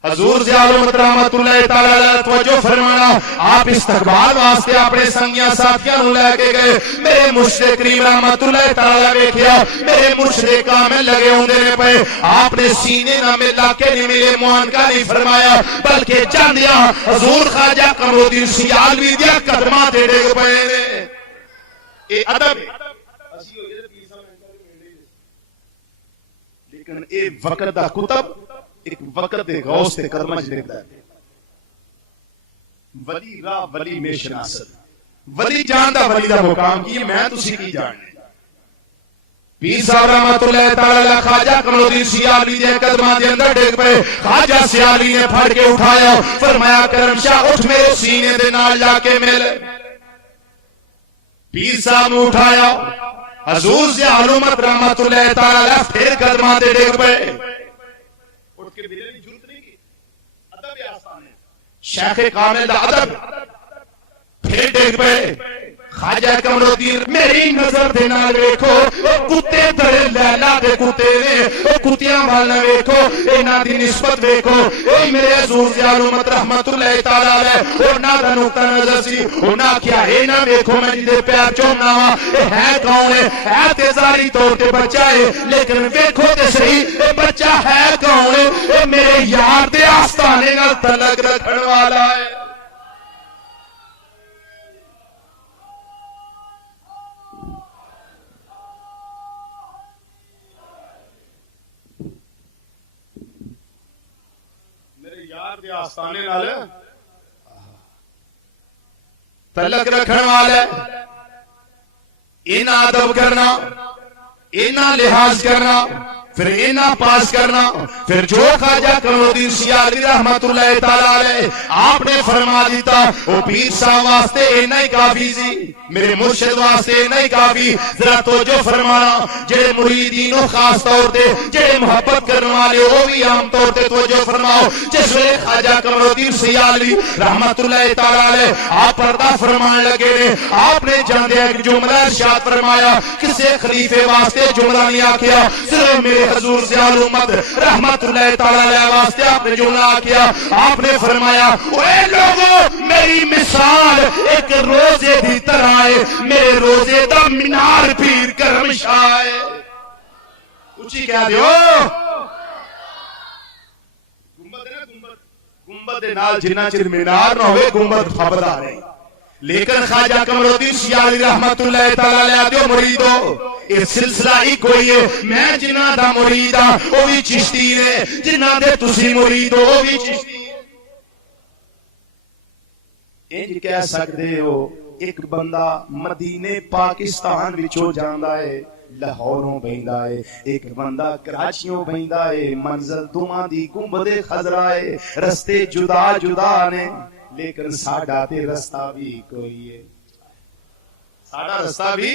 حضور ضیاء رحمت اللہ تعالی توجہ فرمانا. آپ استقبال واسطے اپنے سنگیاں ساتھیاں نوں لے کے گئے. میرے مرشد کریم رحمت اللہ تعالی ویکھیا میرے مرشد کامل لگے ہوندے نے پے. آپ نے سینے نہ ملا کے نہیں ملے معانقہ نہیں فرمایا بلکہ جاندیاں حضور خواجہ قمر الدین سیالوی دیا قدماں تے ڈگ پے نے. اے ادب اسی ہوئے پیر صاحب لیکن اے وقت دا کتب ایک وقت دے غوث تے قدمہ جلکتا ہے. ولی راہ ولی میں شناست ولی جاندہ ولی دا مقام کی میں تسی کی جاننے. پیر صاحب رحمت اللہ تعالی خواجہ قمر الدین سیالوی دے قدمہ دے اندر ڈگ پے. خواجہ سیالوی نے پھڑ کے اٹھایا فرمایا کرم شاہ اٹھ میرے سینے دے نال جا کے مل. پیر صاحب نے اٹھایا حضور سے علومت رحمت اللہ تعالی پھر قدمہ دے ڈگ پے. شیخ کامل دا ادب پھر ڈگ پے. خواجہ قمر الدین میری نظر دے نال ویکھو کتے در لیلا دے کتے نے کتیاں والنا ویکھو انہاں دی نسبت ویکھو. اے میرے حضور ضیاء الامت رحمت اللہ تعالی علیہ انہاں دا نقطہ نظر سی. انہاں کیا اے نہ ویکھو میں جدے پیر چومنا وا اے ہے کون ہے تے ظاہری طور تے بچہ ہے لیکن ویکھو تے صحیح اے بچہ ہے کون ہے. اے میرے یار دے آستانے نال تعلق رکھن والا ہے. آستانے نال تعلق رکھن والا انہاں ادب کرنا انہاں لحاظ کرنا پھر انہاں پاس کرنا. پھر جو خواجہ قمر الدین سیالوی رحمت اللہ تعالی علیہ آپ نے فرما دیتا وہ پیر صاحب واسطے انہاں ہی کافی سی میرے مرشد واسطے انہاں ہی کافی. ذرا توجہ فرمانا جڑے مریدین و خاص طور تے جڑے محبت کرنے والے وہ بھی عام طور تے توجہ فرماؤ. جس ویلے خواجہ قمر الدین سیالوی رحمت اللہ تعالی علیہ آپ پردہ فرمان لگے نے آپ نے جاندے ایک جملہ ارشاد فرمایا کسے خلیفے واسطے جملہ نہیں آکھیا صرف میرے حضور ضیاء الامت رحمت اللہ تعالی علیہ واسطے آپ نے جملہ کیا. آپ نے فرمایا اے لوگو میری مثال ایک روزے دی طرح ہے میرے روزے دا مینار پیر کرم شاہ ہے. اچھی کہہ دیو گنبد دے نال جنہ چر مینار نہ ہوئے گنبد پھبدا رہے. لیکن خواجہ قمر الدین سیالوی رحمت اللہ تعالی علیہ دیو مریدو یہ سلسلہ ہی کوئی ہے. میں جنہ دا مرید ہاں وہ بھی چشتی ہے جنہ دے تسی مرید ہو وہ بھی چشتی ہے. انج کہہ سکتے ہو ایک بندہ مدینے پاکستان وچوں جاندا ہے لاہوروں بیندا ہے ایک بندہ کراچیوں بیندا ہے منزل دوواں دی گنبد خضرا ہے رستے جدا جدا نے لیکن ساڈا تے رستہ بھی کوئی ہے. ساڈا رستہ بھی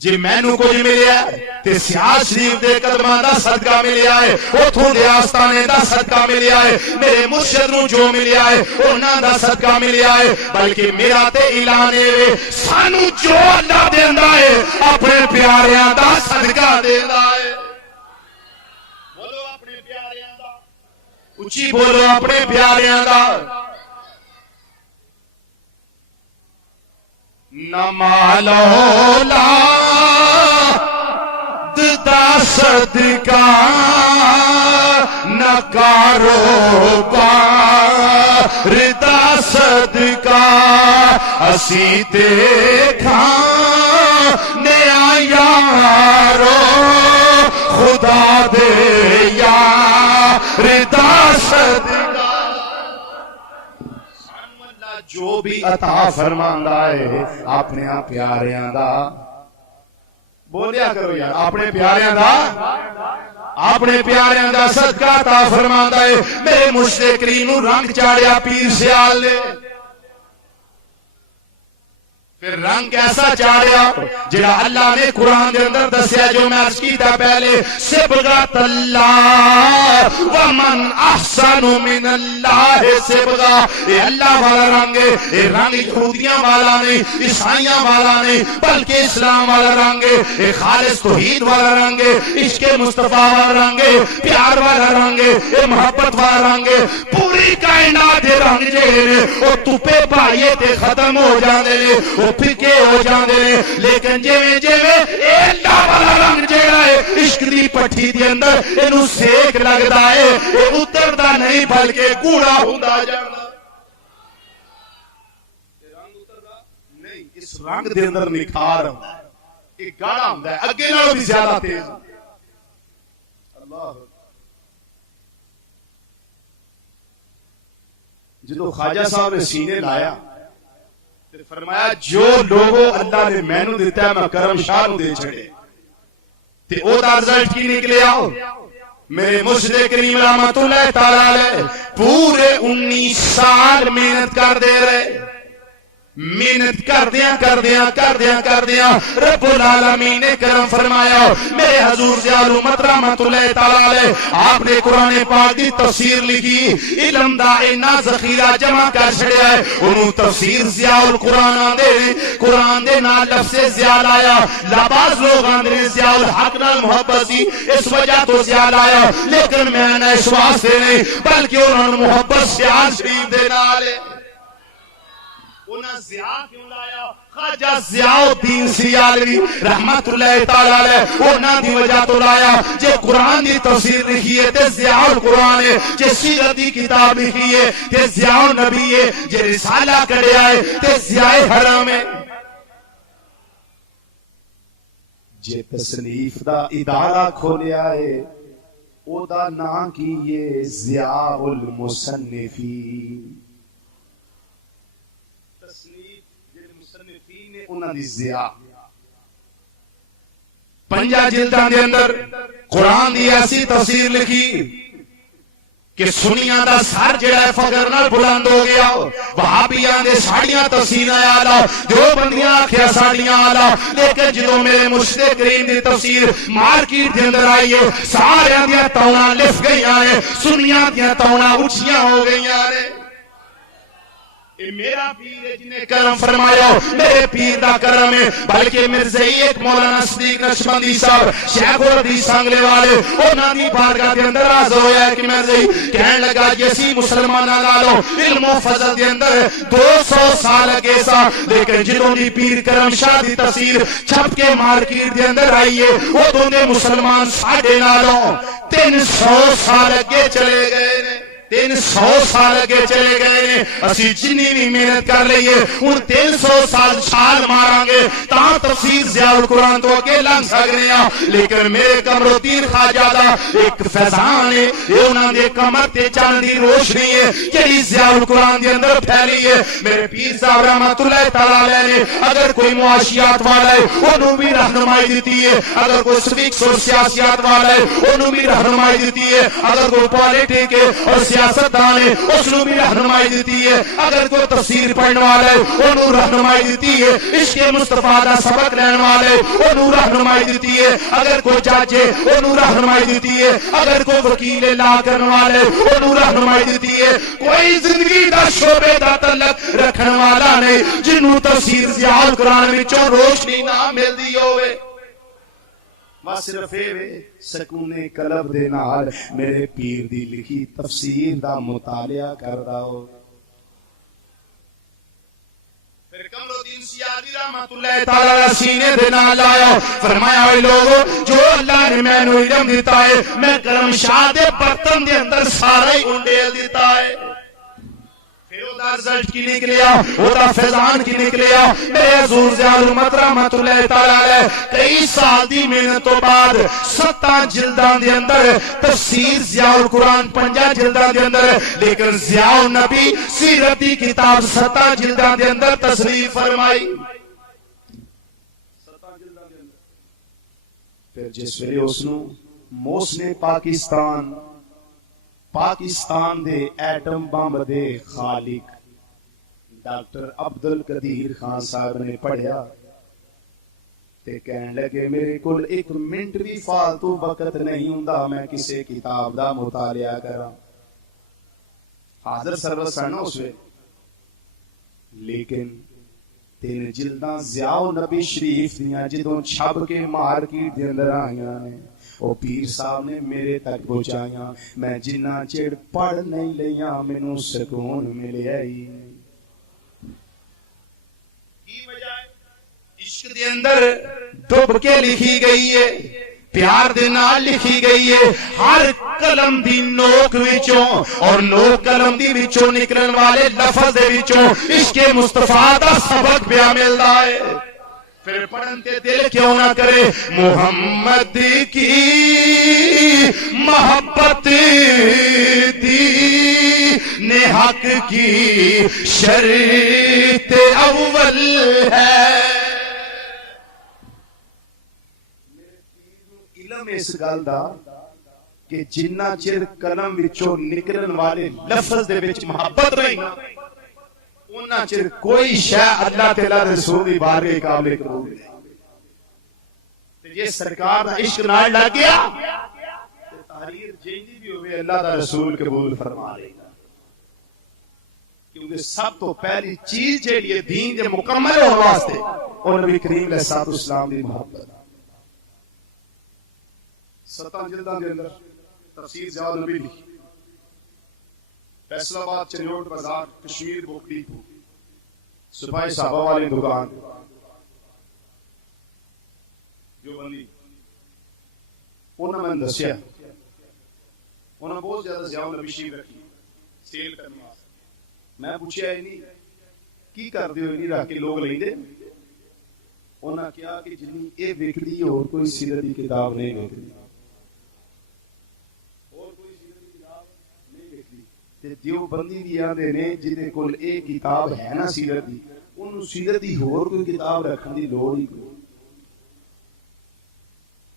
جی مینوں کوئی ملیا تے سیاہ شریف دے قدماں دا صدقہ ملیا ہے اوتھوں دے آستانے دا صدقہ ملیا ہے میرے مرشد نوں جو ملیا ہے انہاں دا صدقہ ملیا ہے. بلکہ میرا تے اعلان ہے سانوں جو اللہ دیندا ہے اپنے پیاریاں دا صدقہ دیندا ہے. بولو اپنے پیاریاں دا اچھی بولو اپنے پیاریاں دا. نہ مالو اولاد دا صدقہ نہ کاروبار دا صدقہ اسی تے کھانے یارو خدا دے یار دا صدقہ جو بھی عطا فرماندا ہے اپنے پیاریاں دا بولیا کرو یار اپنے پیاریاں دا صدقہ عطا فرماندا ہے میرے مرشد کریم نو رنگ چاڑیا پیر سیال نے پھر رنگ ایسا چاڑیا جڑا اللہ نے قرآن دے اندر دسیا جو میں عرض کیتا پہلے صبغۃ اللہ ومن احسن من اللہ صبغہ یہ اللہ والا رنگ ہے یہ رنگ یہودیاں والا نہیں عیسائیاں والا نہیں بلکہ اسلام والا رنگ ہے یہ خالص توحید والا رنگ ہے عشق مصطفیٰ والا رنگ ہے پیار والا رنگ ہے یہ محبت والا رنگ ہے پوری کائنات دے رنگ جڑے او توپے پائیے تے ختم ہو جاندے نے پھکے ہو جاندے نے لیکن جویں جویں اے اللہ والا رنگ جیڑا ہے عشق دی پٹھی دے اندر اینو سیک لگدا ہے اے اتردا نہیں بلکہ کوڑا ہوندا جاندا رنگ اتردا نہیں اس رنگ دے اندر نکھار ہوندا ہے ایک گاڑا ہوندا ہے اگے نالوں بھی زیادہ تیز اللہ جدو خواجہ صاحب نے سینے لایا فرمایا جو لوگوں اللہ نے مینو دیتا ہے میں کرم شاہ نو دے چھڑے تے او دا رزلٹ کی نکلے آؤ میرے مرشد کریم رحمت اللہ تعالی علیہ پورے 19 سال محنت کر دے رہے محنت کر دیا رب العالمین نے کرم فرمایا میرے حضور ضیاء الامت رحمت اللہ تعالی علیہ آپ نے قرآن پاک دی تفسیر لکھی علم دا اینا ذخیرہ جمع کر چھڑیا ہے انہوں تفسیر ضیاء القرآن آندے قرآن دے نال لفظ ضیاء لایا لباس لوگ آندے ضیاء الحق نال محبت سی اس وجہ تو ضیاء لایا لیکن میں نے اس واسطے نہیں بلکہ انہوں محبت سیاہ شریف دے نال ہے انہاں ضیاء کیوں لایا خواجہ ضیاء الدین سیالوی رحمت اللہ تعالی علیہ انہاں دی وجہ تو لایا جے قرآن دی تفسیر لکھی ہے تے ضیاء القرآن ہے جے سیرت دی کتاب لکھی ہے تے ضیاء النبی ہے جے رسالہ کڑیا ہے تے ضیاء حرم ہے جے تصنیف دا ادارہ کھولیا ہے او دا نام کی یہ ضیاء المصنفین انہاں دی ضیاء 5 جلداں دے اندر قرآن دی ایسی تفسیر لکھی کہ سنیاں دا سر جڑا ہے فقر نال بلند ہو گیا وہابیاں دے ساڑیاں تفسیر آیا جو بندیاں آکھیا ساڑیاں آلا لیکن جدو میرے مرشد کریم دی تفسیر مارکیٹ دے اندر آئی ہے سارے دیاں تونا لف گئی آئے سنیاں دیاں تونا اچھیاں ہو گئی آئے میرا پیر ہے جنہیں کرم فرمایا میرے پیر دا کرم ہے بلکہ مرزائی ایک مولانا صدیق نقشبندی صاحب شیخ الحدیث سانگلے والے انہاں دی بارگاہ دے اندر حاضر ہویا ہے کہ مرزائی کہنے لگا جیسی مسلمانہ لالو علم و فضل دے اندر 200 سال اگے سا لیکن جنہوں دی پیر کرم شاہ دی تفسیر چھپ کے مارکیٹ دے اندر آئی ہے وہ دونوں مسلمان ساڑھے نالوں 300 سال اگے چلے گئے 300 سال اگے چلے گئے اسی جنی بھی محنت کر لئیے ان 300 سال چھال مارا گے تاں تفسیر ضیاء القرآن تو اگے لنگ سکنے ہیں لیکن میرے کمرو تیر خواجہ دا ایک فیضان ہے یہ انہاں دے کمر تے چاند دی روشنی ہے یہی ضیاء القرآن دے اندر پھیلی ہے میرے پیر صاحب رحمت اللہ تعالی علیہ نے اگر کوئی معاشیات والا ہے انہوں بھی رہنمائی دیتی ہے اگر کوئی سوکس اور سیاسیات والا ہے انہوں بھی رہنمائی دیتی ہے اگر کوئی پالیٹک ہے اور سیاستدان ہے اس نے بھی رہنمائی دیتی ہے اگر کوئی تفسیر پڑھنے والا ہے انہوں رہنمائی دیتی ہے عشق مصطفیٰ دا سبق لینے والا ہے انہوں رہنمائی دیتی ہے اگر کوئی جج ہے انہوں رہنمائی دیتی ہے اگر کوئی وکیل لا کرنے والا ہے انہوں رہنمائی دیتی ہے کوئی زندگی دا شعبے دا تعلق رکھنے والا نہیں جنہوں تفسیر ضیاء القرآن میں چون روشنی نہ مل دی ہوئے بس صرف سکون قلب دے نال میرے پیر دی لکھی تفسیر دا مطالعہ کردا ہو پھر قمرالدین سیادی رحمت اللہ تعالی سینے دے نال آیا فرمایا اے لوگو جو اللہ نے مینوں علم دیتا ہے میں کرم شاہ دے برتن دے اندر سارا ہی انڈیل دیتا ہے. پھر وہ دا رزلٹ کی نکلیا, وہ دا فیضان کی نکلیا. میرے حضور ضیاء الامت رحمت اللہ تعالی علیہ کئی سال دی محنت تو بعد 7 جلداں دے اندر تفسیر ضیاء القرآن 5 جلداں دے اندر, لیکن ضیاء النبی سیرت دی کتاب 7 جلداں دے اندر تصریف فرمائی. پھر جس ویلے اس نو موسم پاکستان دے ایٹم بم دے خالق ڈاکٹر عبدالقدیر خان صاحب نے پڑھیا تے کہن لگے میرے کول 1 منٹ بھی فالتو وقت نہیں ہوندا میں کسے کتاب دا مطالعہ کراں. حاضر سرور سن اس ویلے, لیکن 3 جلداں ضیاء النبی شریف دیاں جدوں چھپ کے مارکیٹ دے اندر آئیاں نے او پیر صاحب نے میرے تک پہنچائیاں. میں جنہ چڑ پڑھ نہیں لیاں مینوں سکون ملیا ہی نہیں. کی وجہ ہے؟ عشق دے اندر ڈوب کے لکھی گئی ہے, پیار دے نال لکھی گئی ہے. ہر قلم دی نوک وچوں اور نوک قلم دی وچوں نکلن والے لفظ دے وچوں عشق مصطفیٰ دا سبق پیا ملدا ہے. پھر پڑھن تے دل کیوں نہ کرے, محمد کی محبت دی نے حق کی شرط اول ہے. علم اس گل دا کہ جنہ چر قلم وچوں نکلن والے لفظ دے وچ محبت رہی نا انہاں چر کوئی شے اللہ تعالی رسول دی بارگاہ قابل قبول نہیں. تے جے سرکار دا عشق نال لگ گیا تے تحریر جیندی بھی ہوے اللہ دا رسول قبول فرما لے گا. کیونکہ سب تو پہلی چیز جیڑی ہے دین دے مکمل ہون واسطے او نبی کریم علیہ الصلوۃ والسلام دی محبت. 7 جلداں دے اندر تفسیر ضیاء النبی لکھی, فیصل آباد چنوٹ بازار کشمیر بک ڈپو سپاہی صحابہ والی دکان جو بندی انہوں نے دسیا انہوں نے بہت زیادہ ضیاء النبی شریف رکھی سیل کرنے واسطے. میں پوچھیا ہی نہیں کی کر دیو نہیں رکھ کے لوگ لیں دے. انہوں نے کہا کہ جنہیں یہ ویکھدی اور کوئی سیرت کی کتاب نہیں ویکھدی, دیوبندی دی آندے نے جدے کول اے کتاب ہے نا سیرت دی, انہوں سیرت دی ہور کوئی کتاب رکھن دی لوڑ ہی کوئی.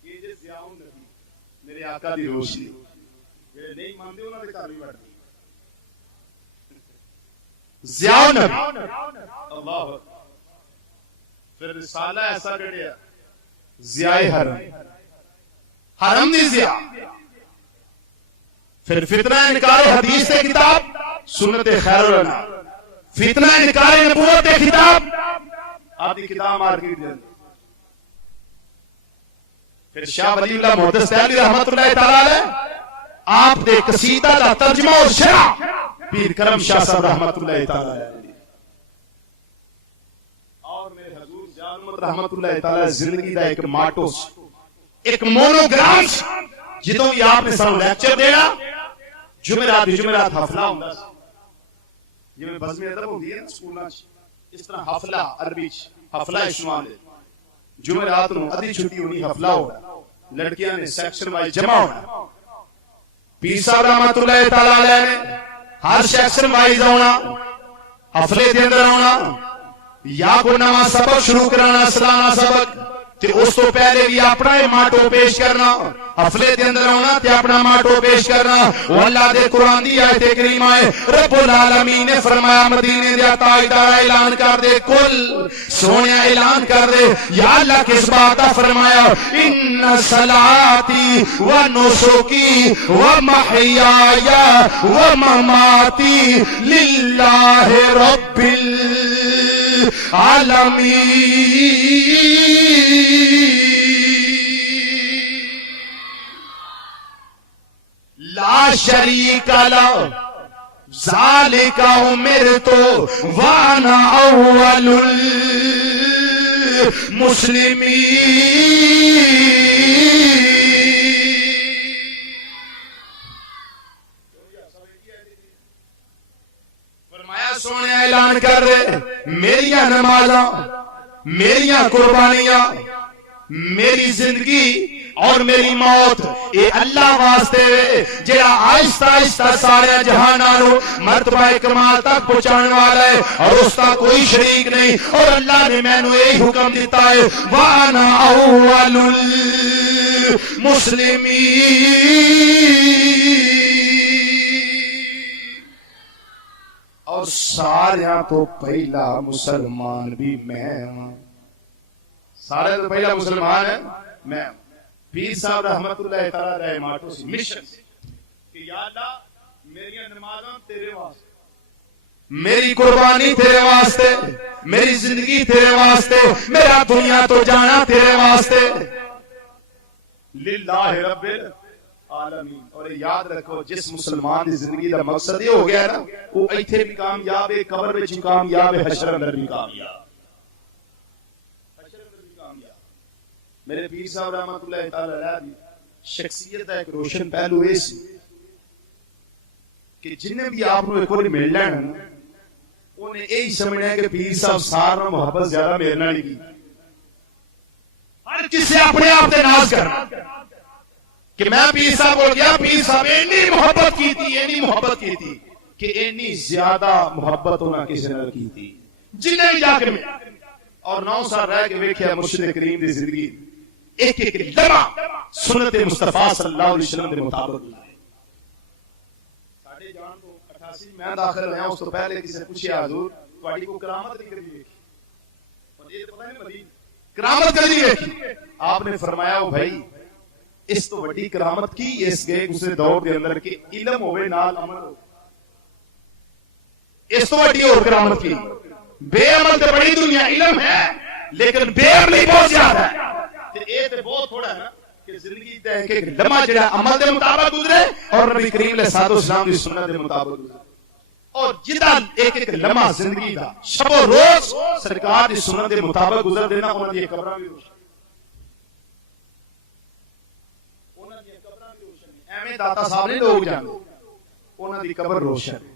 یہ جے ضیاء النبی میرے آقا دی روشنی جے نہیں مانتے انہاں دے گھر بھی وڑدی. ضیاء النبی اللہ. پھر رسالہ ایسا گڑیا ضیاء حرم, حرم دی ضیاء. پھر فتنہ انکار حدیث سے کتاب سنت خیر الانام, فتنہ انکار نبوت کتاب آدھی کتاب مارکیٹ دے. پھر شاہ ولی اللہ محدث دہلوی رحمت اللہ تعالی علیہ آپ دے قصیدہ دا ترجمہ اور شرح پیر کرم شاہ صاحب رحمت اللہ تعالی علیہ اور میرے حضور ضیاء الامت رحمت اللہ تعالی علیہ زندگی دا ایک ماٹو ایک مونوگرام جدوں یہ آپ نے سانو لیکچر دینا جمعرات حفلہ ہوندا سی جویں بزم ادب ہوندی ہے نا سکولاں وچ اس طرح حفلہ عربی وچ حفلہ اشوان دے جمعرات نو ادھی چھٹی ہونی حفلہ ہونا لڑکیاں نے سیکشن وائز جمع ہونا پیر صاحب رحمۃ اللہ تعالی علیہ نے ہر سیکشن وائز آنا حفلے دے اندر آنا یا کوئی نواں سبق شروع کرانا سلانا سبق تے اس تو پہلے بھی اپنا ماٹو پیش کرنا حفلے دے اندر آنا تے اپنا ماٹو پیش کرنا. وہ اللہ دے قرآن دی آیت کریمہ ہے رب العالمین نے فرمایا مدینے دے تاجدار اعلان کر دے کل سونیا اعلان کر دے یا اللہ کس بات کا فرمایا ان صلاتی و نسکی و محیای و مماتی للہ رب العالمین لا شریک لہ ذالک امرت وانا اول المسلمین. سونے اعلان کر دے میریاں نمازاں میریاں قربانیاں میری زندگی اور میری موت اے اللہ واسطے جڑا آہستہ آہستہ سارے جہاناں نو مرتبہ کمال تک پہنچانے والا ہے اور اس کا کوئی شریک نہیں اور اللہ نے میں نو یہی حکم دیتا ہے وانا اول المسلمین اور ساریاں تو پہلا مسلمان بھی میں ہوں سارے تو پہلا مسلمان ہے میں پیر صاحب رحمت اللہ تعالی رہے ماٹو سی مشن کہ یا اللہ میری نمازاں تیرے واسطے میری قربانی تیرے واسطے میری زندگی تیرے واسطے میرا دنیا تو جانا تیرے واسطے للہ رب العالمین اور یاد رکھو جس مسلمان دی زندگی دا مقصد یہ ہو گیا ہے نا وہ ایتھے بھی کامیاب ہے قبر وچ بھی کامیاب ہے حشر اندر بھی کامیاب میرے پیر صاحب رحمت اللہ تعالی علیہ شخصیت کا ایک روشن پہلو یہ سی کہ جنہیں بھی آپ کو ایک بار مل لینا انہیں یہی سمجھنا ہے کہ پیر صاحب سارا محبت زیادہ میرے نال کی ہر کسی اپنے آپ سے ناز کرنا کہ میں پیر صاحب بول گیا پیر صاحب اتنی محبت کی تھی کہ اتنی زیادہ محبت انہیں کسی نے کی تھی جنہیں بھی جا کے مل اور 9 سال رہ کے ویکھیا مرشد کریم دی زندگی ایک ایک لمحہ سنت مصطفیٰ صلی اللہ علیہ وسلم کے مطابق ساڈے جان کو 88 میں داخل ہویا اس تو پہلے کسی نے پوچھا حضور تہاڈی کو کرامت نہیں کری دیکھی اور یہ پتہ نہیں مدین کرامت کری دیکھی آپ نے فرمایا او بھائی اس تو بڑی کرامت کی اس گئے دوسرے دور دے اندر کہ علم ہوے نال عمل ہو اس تو بڑی اور کرامت کی بے عمل تے بڑی دنیا علم ہے لیکن بے عملی بہت زیادہ ہے یہ تے بہت تھوڑا ہے نا کہ زندگی تے ایک ایک لمحہ جڑا عمل دے مطابق گزرے اور نبی کریم علیہ الصلوۃ والسلام دی سنت دے مطابق گزرے اور جدا ایک ایک لمحہ زندگی دا شب و روز سرکار دی سنت دے مطابق گزر دینا انہاں دی قبراں بھی روشن انہاں دی قبراں بھی روشن ایویں داتا صاحب نہیں لوگ جاندے انہاں دی قبر روشن ہے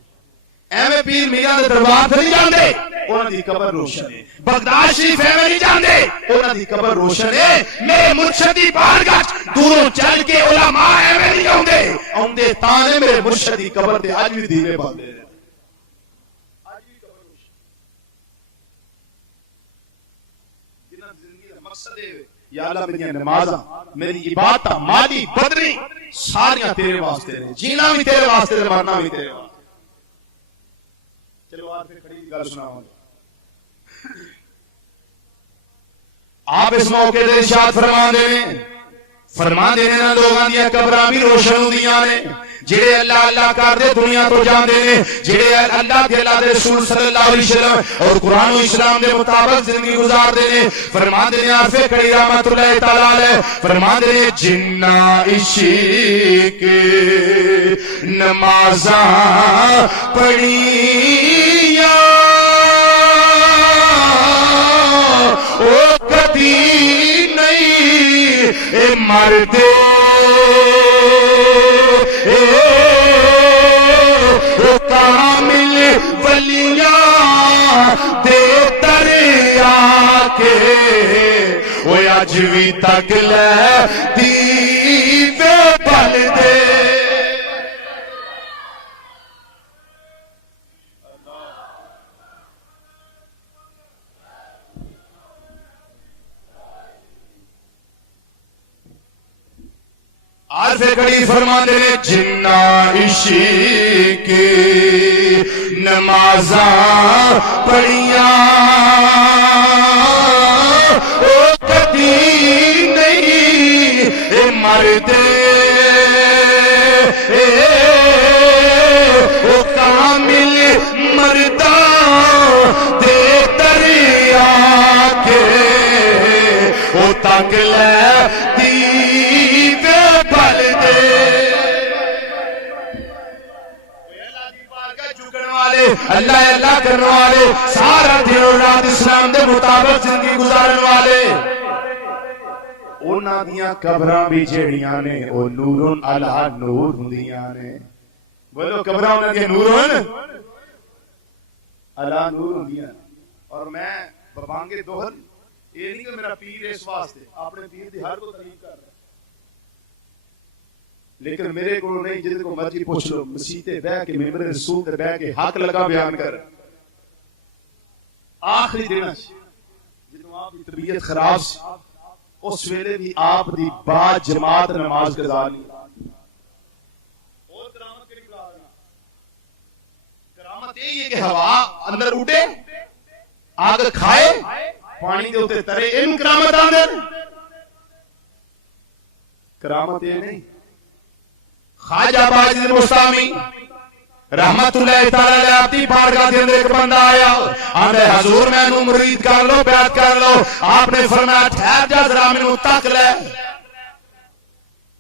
ایویں پیر میاں دے دربار تے نہیں جاندے انہاں دی قبر روشن ہے بغداد شریف ایویں نہیں جاندے انہاں دی قبر روشن ہے میرے مرشد دی بارگاہ دوروں چل کے علماء ایویں نہیں اوندے تانے میرے مرشد دی قبر تے اج بھی دیوے باندے اج بھی قبر روشن جنہاں زندگی دا مقصد ہے یا اللہ میری نمازاں میری عبادت مالی بدنی ساریاں تیرے واسطے نے جینا بھی تیرے واسطے مرنا بھی تیرے واسطے چلو آپ پھر کھڑی گل سناؤں آپ اس موقع دے ارشاد فرما دے نا لوگاں دی قبراں بھی روشن ہوندیاں نے جڑے اللہ اللہ کردے دنیا تو جاندے نے جڑے اللہ دے رسول صلی اللہ علیہ وسلم اور قرآن و اسلام دے مطابق زندگی گزاردے نے فرما دے نے عارف کھڑی رحمت اللہ تعالی علیہ فرما دے نے جنہ عشق نمازاں پڑھیاں او کبھی نہیں اے مردے کامل ولیاں دے دریا کے وہ اج بھی تک لے دیوے بل دے عارف کڑی فرما دے جنہ عشق نمازاں پڑھیاں او کبھی نہیں اے مردے او کامل مرداں دے دریا کے او تک لے دیوے بل دے اللہ اللہ کرنے والے سارا دن اور رات اسلام دے مطابق زندگی گزارن والے انہاں دیاں قبراں بھی جڑیاں نے او نورن علی نور ہوندیاں نے بولو قبراں انہاں دے نورن اللہ نور ہوندیاں اور میں ببانگے دوہر یہ نہیں کہ میرا پیر اس واسطے اپنے پیر دی ہر کو تعریف کر رہا لیکن میرے کو نہیں جس کو مرضی پوچھ لو مسیح تے بیٹھ کے ممبر رسول تے بیٹھ کے حق لگا بیان کر آخری دن جدوں آپ دی طبیعت خراب سی اس ویلے بھی آپ دی با جماعت نماز گزاری اور کرامت کے لیے کرامت یہ ہے کہ ہوا اندر اٹھے آگ کھائے پانی دے اوتے ترے ان کرامت آندے کرامت یہ نہیں خواجہ باجد مستامی رحمت اللہ تعالی علیہ اپنی بارگاہ دے اندر ایک بندہ آیا آندے حضور میں نو مرید کر لو بیعت کر لو آپ نے فرمایا ٹھہر جا ذرا مینوں تک لے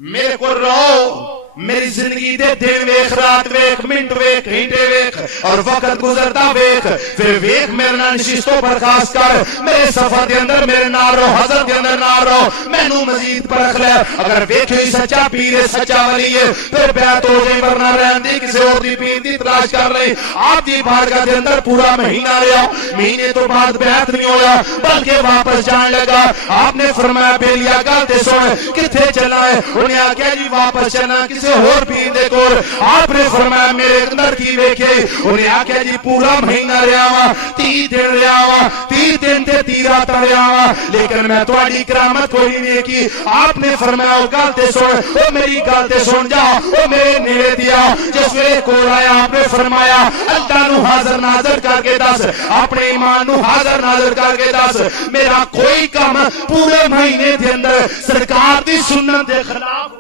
میرے کو رو میری زندگی دے دن ویکھ رات ویکھ منٹ ویکھ گھنٹے ویکھ اور وقت گزرتا ویکھ پھر ویکھ میرے نال نشستوں برخاست کر میرے سفر دے اندر میرے نال رو حضرت دے اندر نال رو مینوں مزید پرکھ لے اگر ویکھے سچا پیر ہے سچا ولی ہے پھر بیعت ہو جائے ورنہ رہن دی کسی اور دی پیر دی تلاش کر لے آپ دی بارگاہ دے اندر پورا مہینہ رہا مہینے تو بعد بیعت نہیں ہویا بلکہ واپس جان لگا آپ نے فرمایا بیلیا گل تے سن کتھے چلا ہے انہیں آکھیا جی واپس چلنا کسی اور پیر دے کول آپ نے فرمایا میرے اندر کی ویکھے انہیں آکھیا جی پورا مہینہ رہا وا 30 دن رہا وا 30 دن تے 30 رات رہا وا لیکن میں تہاڈی کرامت کوئی نہیں ویکھی آپ نے فرمایا او گل تے سن او میری گل تے سن جا او میرے نیڑے دیا جس ویلے کول آیا آپ نے فرمایا اللہ نو حاضر ناظر کر کے دس اپنے ایمان نو حاضر ناظر کر کے دس میرا کوئی کام پورے مہینے دے اندر سرکار دی سنت دے خلاف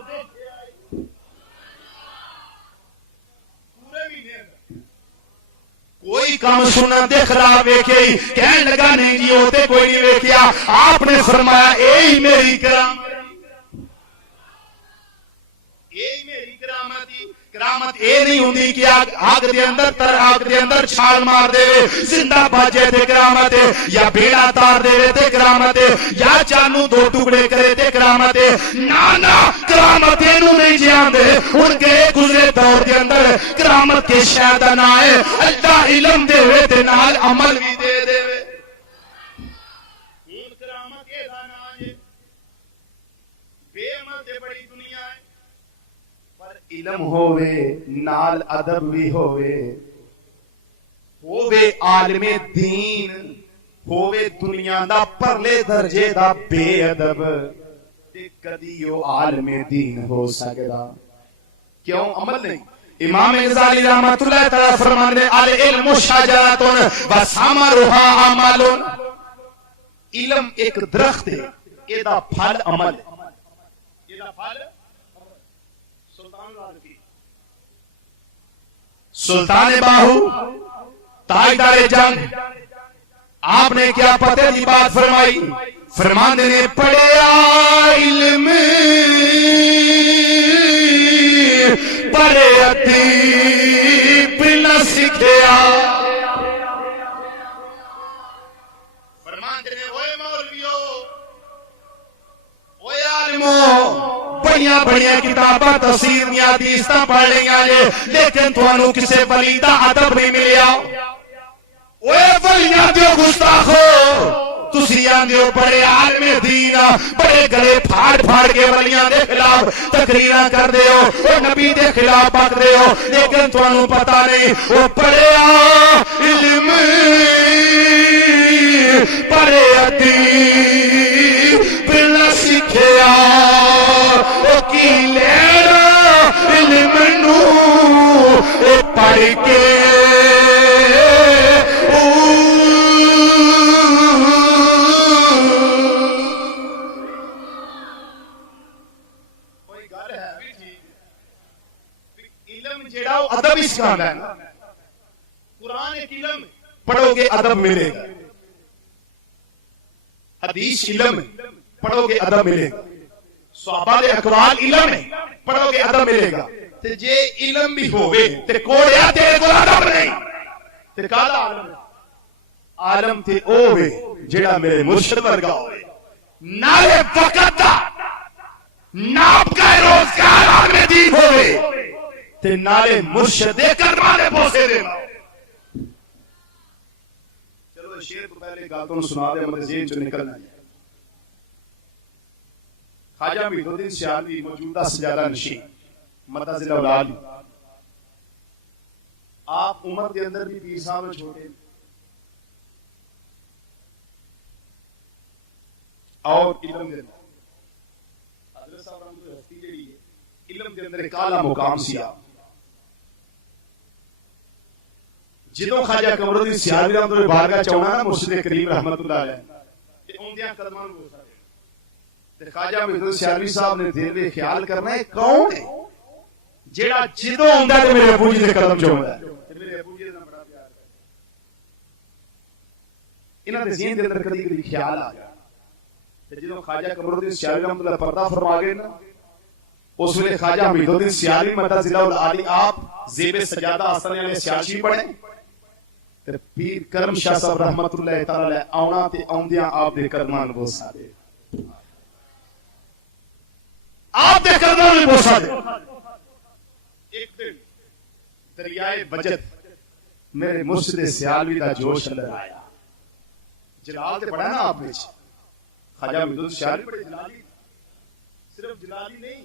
کوئی کام سنت دے خلاف ویکھے کہنے لگا نہیں جی ہوتے کوئی نہیں ویکھیا آپ نے فرمایا اے میری کرامت کرامت اے نہیں ہوندی کہ آگ دے اندر تر آگ دے اندر چھال مار دے زندہ باجے تے کرامت ہے یا بیڑا تار دے تے کرامت ہے یا چانو دو ٹکڑے کرے تے کرامت ہے نا کرامت اینو نہیں جان دے ان کے گزرے دور دے اندر کرامت کے شاید نہ ہے اللہ علم دے وے تے نال عمل بھی دے دے وے کرامت کے دانا ہے بے عمل دے بڑی دنیا ہے علم ہووے نال ادب بھی ہووے عالم دین ہووے دنیا دا پرلے درجے دا بے ادب تے کدی او عالم دین ہو سکدا کیوں عمل نہیں امام غزالی رحمۃ اللہ تعالی فرماندے العلم شجرۃ وثمرها عمل علم ایک درخت ہے اے دا پھل عمل ہے اے دا پھل سلطان باہو تاجدار جنگ آپ نے کیا پتہ کی بات فرمائی فرماندے نے پڑھیا علم پڑھے ادیب نہ سکھیا فرماندے نے اوے مولویو اوے عالمو بڑیاں کتاباں تفسیر دیاں حدیثاں پڑھ لیاں لیکن تانوں کسے ولی دا ادب نہیں ملیا اوے ولیاں دے گستاخو تسی آندے ہو بڑے عالم دین بڑے گلے پھاڑ کے ولیاں دے خلاف تقریراں کر دے ہو او نبی دے خلاف بک دے ہو لیکن تانوں پتہ نہیں او پڑھیا علم پڑھے ادیب بلا سکھیا او کی لینا علم نو اے پڑھ کے ادب اس کا ہے قرآن ایک علم پڑھو گے ادب ملے گا حدیث علم پڑھو گے ادب ملے گا صحابہ دے اقوال علم ہے پڑھو گے ادب ملے گا تے جے علم بھی ہوے تے کوڑیا تیرے کو ادب نہیں تے کالا عالم تے اوے جڑا میرے مرشد ورگا ہوئے نالے وقت دا ناپ کا روزگار عالم دین ہوئے تے نالے مرشد دے کر والے پوسے دینا شیر تو پہلے گل تو سنا دے مطلب ذہن چ نکلنا ہے. خواجہ محی الدین سیالوی موجودہ سجادہ نشین مدہ ضلع اولاد. آپ عمر کے اندر بھی پیر صاحب میں چھوٹے اور علم کے اندر حضرت صاحب رحمۃ اللہ ہستی جڑی ہے علم کے اندر ایک اعلیٰ مقام سی آپ. جدوں خواجہ قمر الدین سیالوی رحمۃ اللہ بارگاہ چاہنا نا مرشد کریم رحمۃ اللہ علیہ تے اوندیاں قدماں نوں بوسا دے تے خواجہ محی الدین سیالوی صاحب نے دل وچ خیال کرنا ہے کون ہے جیڑا جدوں ہوندا تے میرے ابو جی دے قدم چومدا ہے تے میرے ابو جی دا بڑا پیار ہے. انہاں دے ذہن دے اندر کدی کدی خیال آ گیا تے جدوں خواجہ قمر الدین سیالوی رحمۃ اللہ پردہ فرما گئے نا اس ویلے خواجہ محی الدین سیالوی مدہ ضلع العالی آپ زیب سجادہ آسن والے سیالچی پڑھے تے پیر کرم شاہ صاحب رحمۃ اللہ تعالی علیہ آونا تے اوندیاں آپ دے قدماں نوں بوسا دے آپ دے قدماں نوں بوسا دے. ایک دن دریائے بجت میرے مرشد سیالوی دا جوش اندر آیا. جلال تے پڑھا نا آپ وچ خواجہ محی الدین سیالوی بڑے جلالی صرف جلالی نہیں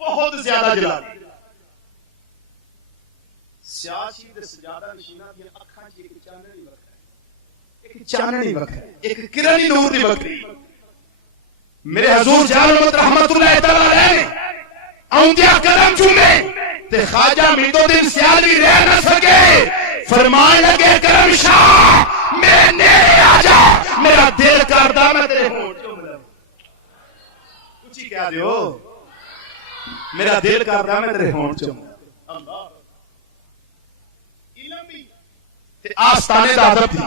بہت زیادہ جلالی. سیاسی دے سجادہ نشیناں دی اکھاں چ ایک چاننی وکھرا ہے ایک چاننی وکھرا ہے ایک کرنی نور دی وکھری. میرے حضور جان رحمت اللہ تعالی علیہ اوندیا کرم چومے تے خواجہ محی الدین سیالوی رہ نہ سکے فرمان لگے کرم شاہ میرے نیڑے آ جا میرا دل کردا میں تیرے ہونٹ چوم لوں. اونچی کہہ دیو میرا دل کردا میں تیرے ہونٹ چوم لوں. اللہ آستانے دا ادب تھی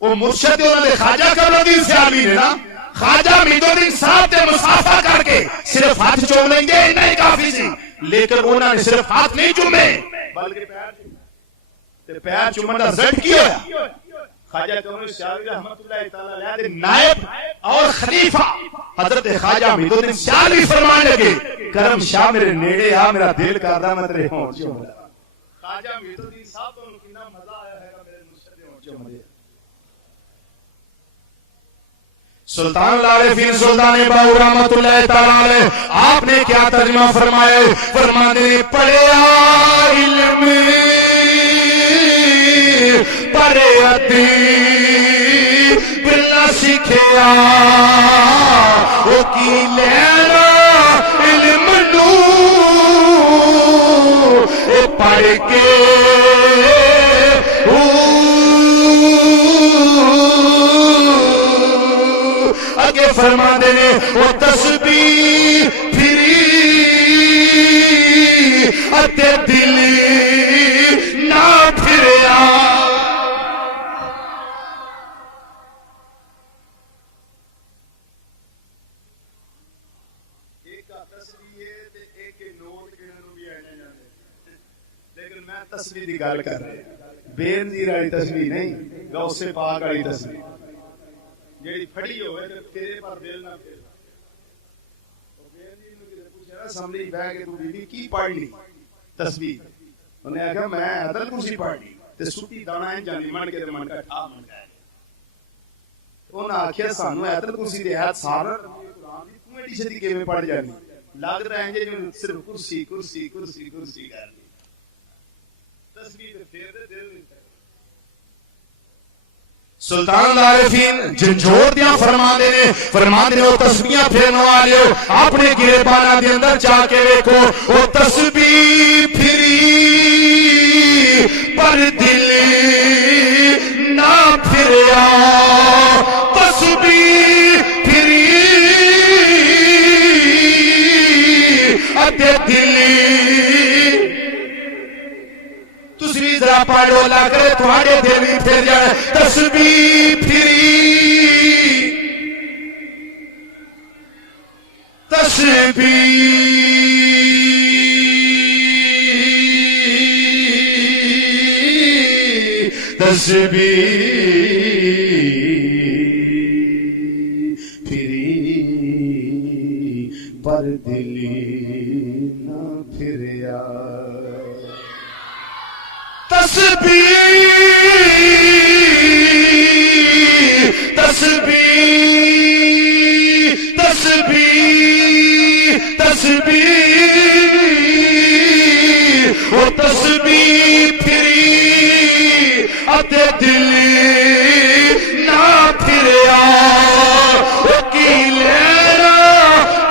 وہ مرشد انہوں نے خواجہ قمر الدین سیالوی نے نا خواجہ محی الدین صاحب تے مصافحہ کر کے صرف ہاتھ چوم لیں گے نہیں کافی سی لیکن انہوں نے صرف ہاتھ نہیں چومے بلکہ پیر چومن دا رزلٹ کی ہویا. خواجہ قمر الدین سیالوی رحمۃ اللہ تعالی علیہ دے نائب اور خلیفہ حضرت خواجہ محی الدین سیالوی فرمان لگے کرم شاہ میرے نیڑے آ میرا دل کردا میں تیرے ہونٹ چوم لوں. خواجہ محی الدین صاحب کو کتنا مزہ آیا ہے میرے مرشد ہونٹ چوم لے. سلطان العارفین سلطان باہو رحمت اللہ تعالی علیہ آپ نے کیا ترجمہ فرمایا فرماتے نے پڑھیا علم پڑھے ادیب بلا سکھیا وہ کی لینا علم نو پڑھ کے اگے فرما دینے وہ تسبیح پھری اتے دل نہ پھریا. ایک تسبیح ہے تے ایک نوٹ کہنے نوں بھی آنے جاندے لیکن میں تسبیح دی گل کر رہا بے نظیر والی تسبیح نہیں غوث پاک والی تسبیح جیڑی پھڑی ہوئے تے تیرے پر دل نہ پھر او بے نظیر نوں کسے پوچھا سامنے بیٹھ کے تو بی کی پڑھ لی تسبیح انہیں آخیا میں عدل کرسی پڑھ لی تے سٹی دانا ہے جانی من کے تے من کا ٹھا من گئے. انہاں آخیا سانو عدل کرسی دے ہاتھ سارا قرآن دی تو ایڈی چھتی کیویں پڑھ جانی لگ رہا ہے جے صرف کرسی کرسی کرسی کرسی کر لی تسبیح تے پھر دے دل نہیں. سلطان العارفین جھنجھوڑ دیاں فرما دے وہ تسبیحاں پھرن والے اپنے گریباناں دے اندر جا کے ویکھو وہ تسبیح پھری پر دل نہ پھریا تسبیح پھری اتے دل تسبیح ذرا پڑھو لگ رہے تھوڑے دل بھی پھر جائے تسبیح پھری تسبیح پھری پر دل نہ پھریا تسبیح تسبیح تسبیح تسبیح وہ تسبیح پھری اتے دل نہ پھریا وہ کی لینا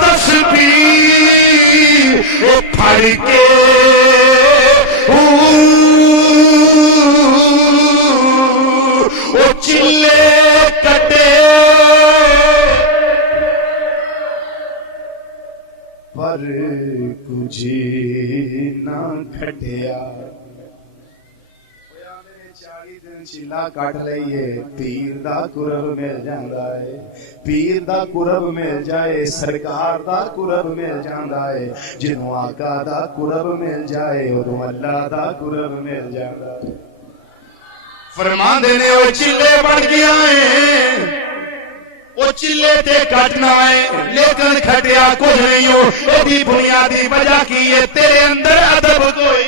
تسبیح وہ پھڑ کے وہ چلے کٹے پر کچھ نہ کھٹیا چیلا کٹ لئیے پیر دا قرب مل جاندا ہے پیر دا قرب مل جائے سرکار دا قرب مل جاندا ہے جنوں آقا دا قرب مل جائے اودوں اللہ دا قرب مل جاندا ہے فرماندے نے او چلے بن گیا ہے وہ چلے تے کٹنا ہے لیکن کھٹیا کچھ نہیں ہو ایدی بنیادی وجہ کی ہے تیرے اندر ادب کوئی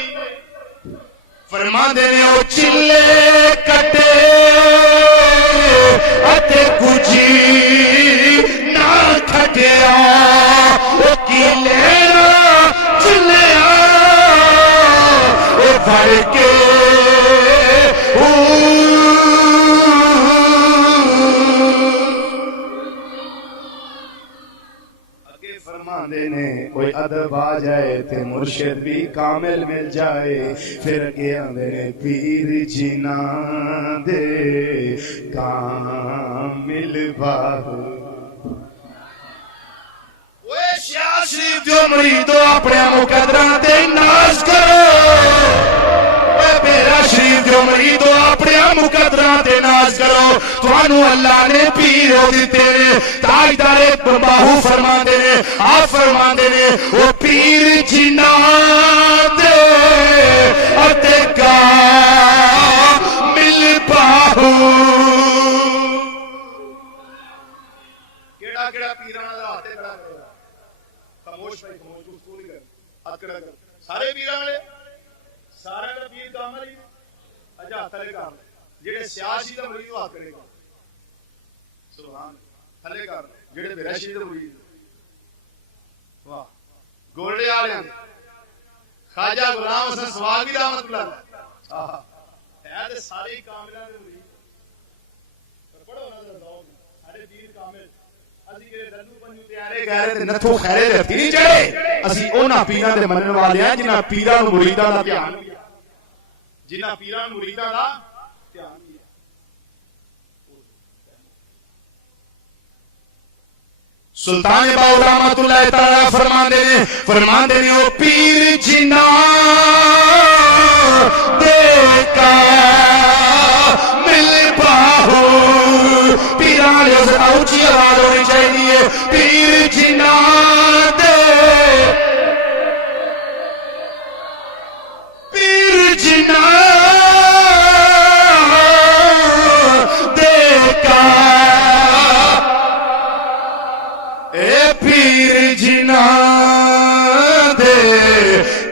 فرماندے نے او چلے کٹے اتے کچھ نہ کھٹیا او کی لینا چلیا او بھر کے کوئی ادب آ جائے تے مرشد بھی کامل مل جائے پھر اگے آندے پیر جینا دے کامل باہو اوے شاہ شریف جو مریدو اپنے مقدران تے ناز کرو اوے میرا شریف جو مریدو اپنے مقدران تے ناز کرو توانو اللہ نے پیر ہو دیتے نے تاجدار باہو فرما دے نے آپ فرما دے نے وہ پیر جینا دے اتے کامل باہو کیڑا کیڑا پیرانا دا آتے کڑا کرو خاموش بھائی خاموش گفتگو نہیں کر ہاتھ کڑا کر سارے پیرانے سارے کا پیر کامل ہی اجا تھلے کامل جڑے سیاسی دا مریض ہاتھ کرے گا سبحان تھلے کر جڑے بیرشی دا مریض واہ گولڈے والے ہیں خواجہ غلام حسن سواگی رحمت اللہ ہے تے سارے کاملاں دے مریض پڑھو نظر لاؤ سارے پیر کامل اسی کہ دلو پنجو تیارے گئے تے نتھو خیرے رتی نہیں چڑھے اسی انہاں پیراں دے منن والے ہیں جنہاں پیراں نوں مریداں دا دھیان جنہاں پیراں نوں مریداں دا دھیان سلطان باؤ رحمت اللہ تعالی فرماندے نے او پیر جینا دے کا مل باہو پیران لے اسے اونچی آواز ہونی چاہیے پیر جینا دے پیر جینا دے کا پیر جینا دے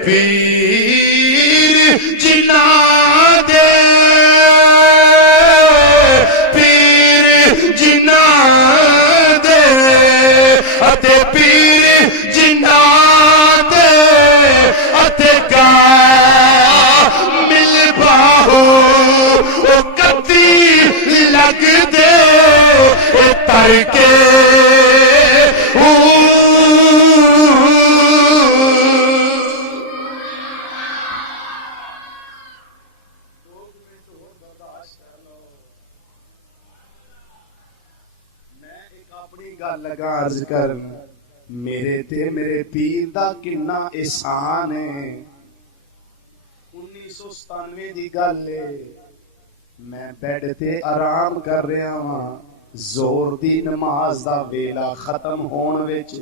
پیر جینا دے پیر جینا دے اتے پیر جینا دے اتے کامل باہو او کتی لگ دے تر کے لگا عرض کر میرے تے میرے پیر دا کنا احسان ہے 1997 دی گل ہے میں بیڈ تے آرام کر رہا ہاں زور دی نماز دا ویلا ختم ہون وچ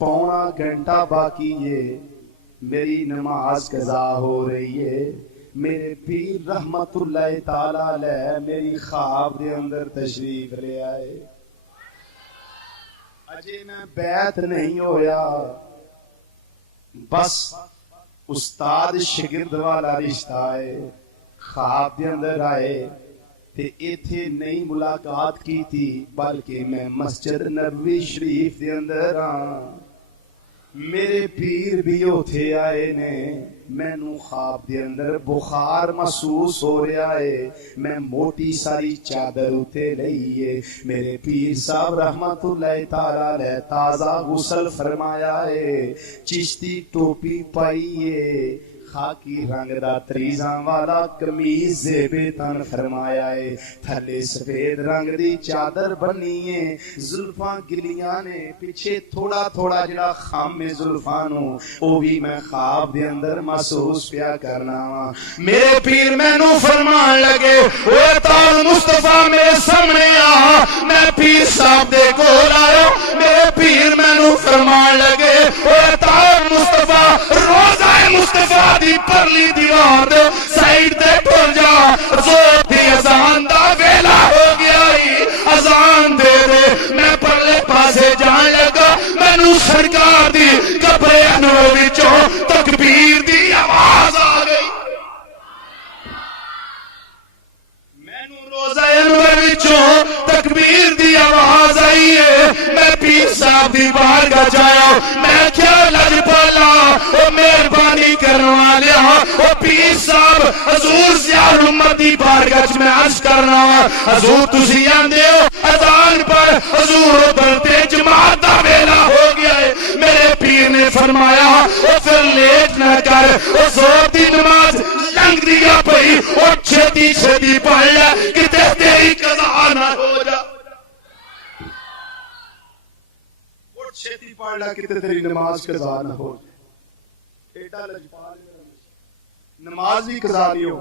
پونا گھنٹہ باقی ہے میری نماز قضا ہو رہی ہے میرے پیر رحمت اللہ تعالی علیہ میری خواب دے اندر تشریف لے آئے اجے میں بیعت نہیں ہویا بس استاد شگرد والا رشتہ ہے خواب دے اندر آئے تے ایتھے نہیں ملاقات کی تھی بلکہ میں مسجد نبوی شریف دے اندر میرے پیر بھی اوتھے آئے نے مینوں خواب دے اندر بخار محسوس ہو رہا ہے میں موٹی ساری چادر اتے لئیے میرے پیر صاحب رحمت اللہ تعالی علیہ تازہ غسل فرمایا ہے چشتی ٹوپی پائیے خاکی رنگ دا تریزاں والا قمیض زیبے تن فرمایا ہے تھلے سفید رنگ دی چادر بنی ہے زلفاں گلیاں نے پیچھے تھوڑا تھوڑا جڑا خام میں زلفاں نو او بھی میں خواب دے اندر محسوس پیا کرنا وا میرے پیر مینوں فرمان لگے اے تال مصطفیٰ میرے سامنے آ میں پیر صاحب دے کول آیا میرے پیر مینوں فرمان لگے اے تال مصطفیٰ روزہ مصطفیٰ دی پرلی دیوار دے سائیڈ دے ٹر جا زور دی اذان دا ویلا ہو گیا ہی اذان دے دے میں پرلے پاسے جان لگا مینوں سرکار دی قبر انور وچوں تکبیر دی آواز آ گئی مینوں روزہ انور وچوں تکبیر دی آواز آئی ہے میں پیر صاحب دی بارگاہ جایا میں کیا لج پالا او مہربانی کرنے والے او پیر صاحب حضور زیار امت دی بارگاہ میں عرض کرنا حضور تسی آندے ہو اذان پر حضور ادھر تے جماعت دا ویلا ہو گیا ہے میرے پیر نے فرمایا او پھر لیٹ نہ کر او زور دی نماز لنگ دیا پئی او چھتی چھتی پڑھ لے کتے تیری قضا نہ ہو جا او چھتی پڑھ لے کتے تیری نماز قضا نہ ہو جا ایڈا لجپال نماز بھی قضا نہیں ہو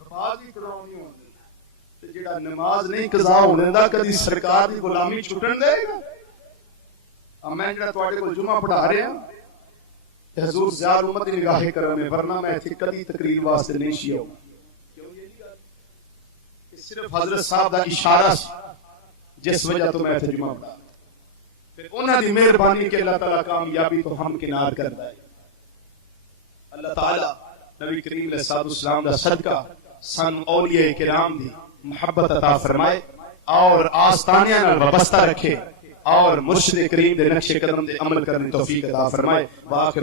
نماز بھی قضا نہیں ہو تے جڑا نماز نہیں قضا ہونے دا کدی سرکار دی غلامی چھٹن دے گا اب میں جڑا تواڈے کول جمعہ پڑھا رہا تے حضور زیار امت دی نگاہ کرم ہے ورنہ میں ایتھے کدی تقریر واسطے نہیں سی آؤں کیوں یہ نہیں گل صرف حضرت صاحب دا اشارہ جس وجہ تو میں ایتھے جمعہ پڑھا پھر انہاں دی مہربانی کہ اللہ تعالیٰ کامیابی تو ہم کنار کرتا ہے اللہ تعالیٰ نبی کریم علیہ السلام دا صدقہ سن اولیاء کرام دی محبت عطا فرمائے اور آستانیاں نال وابستہ رکھے اور مرشد کریم دے نقش قدم دے عمل کرنے توفیق عطا فرمائے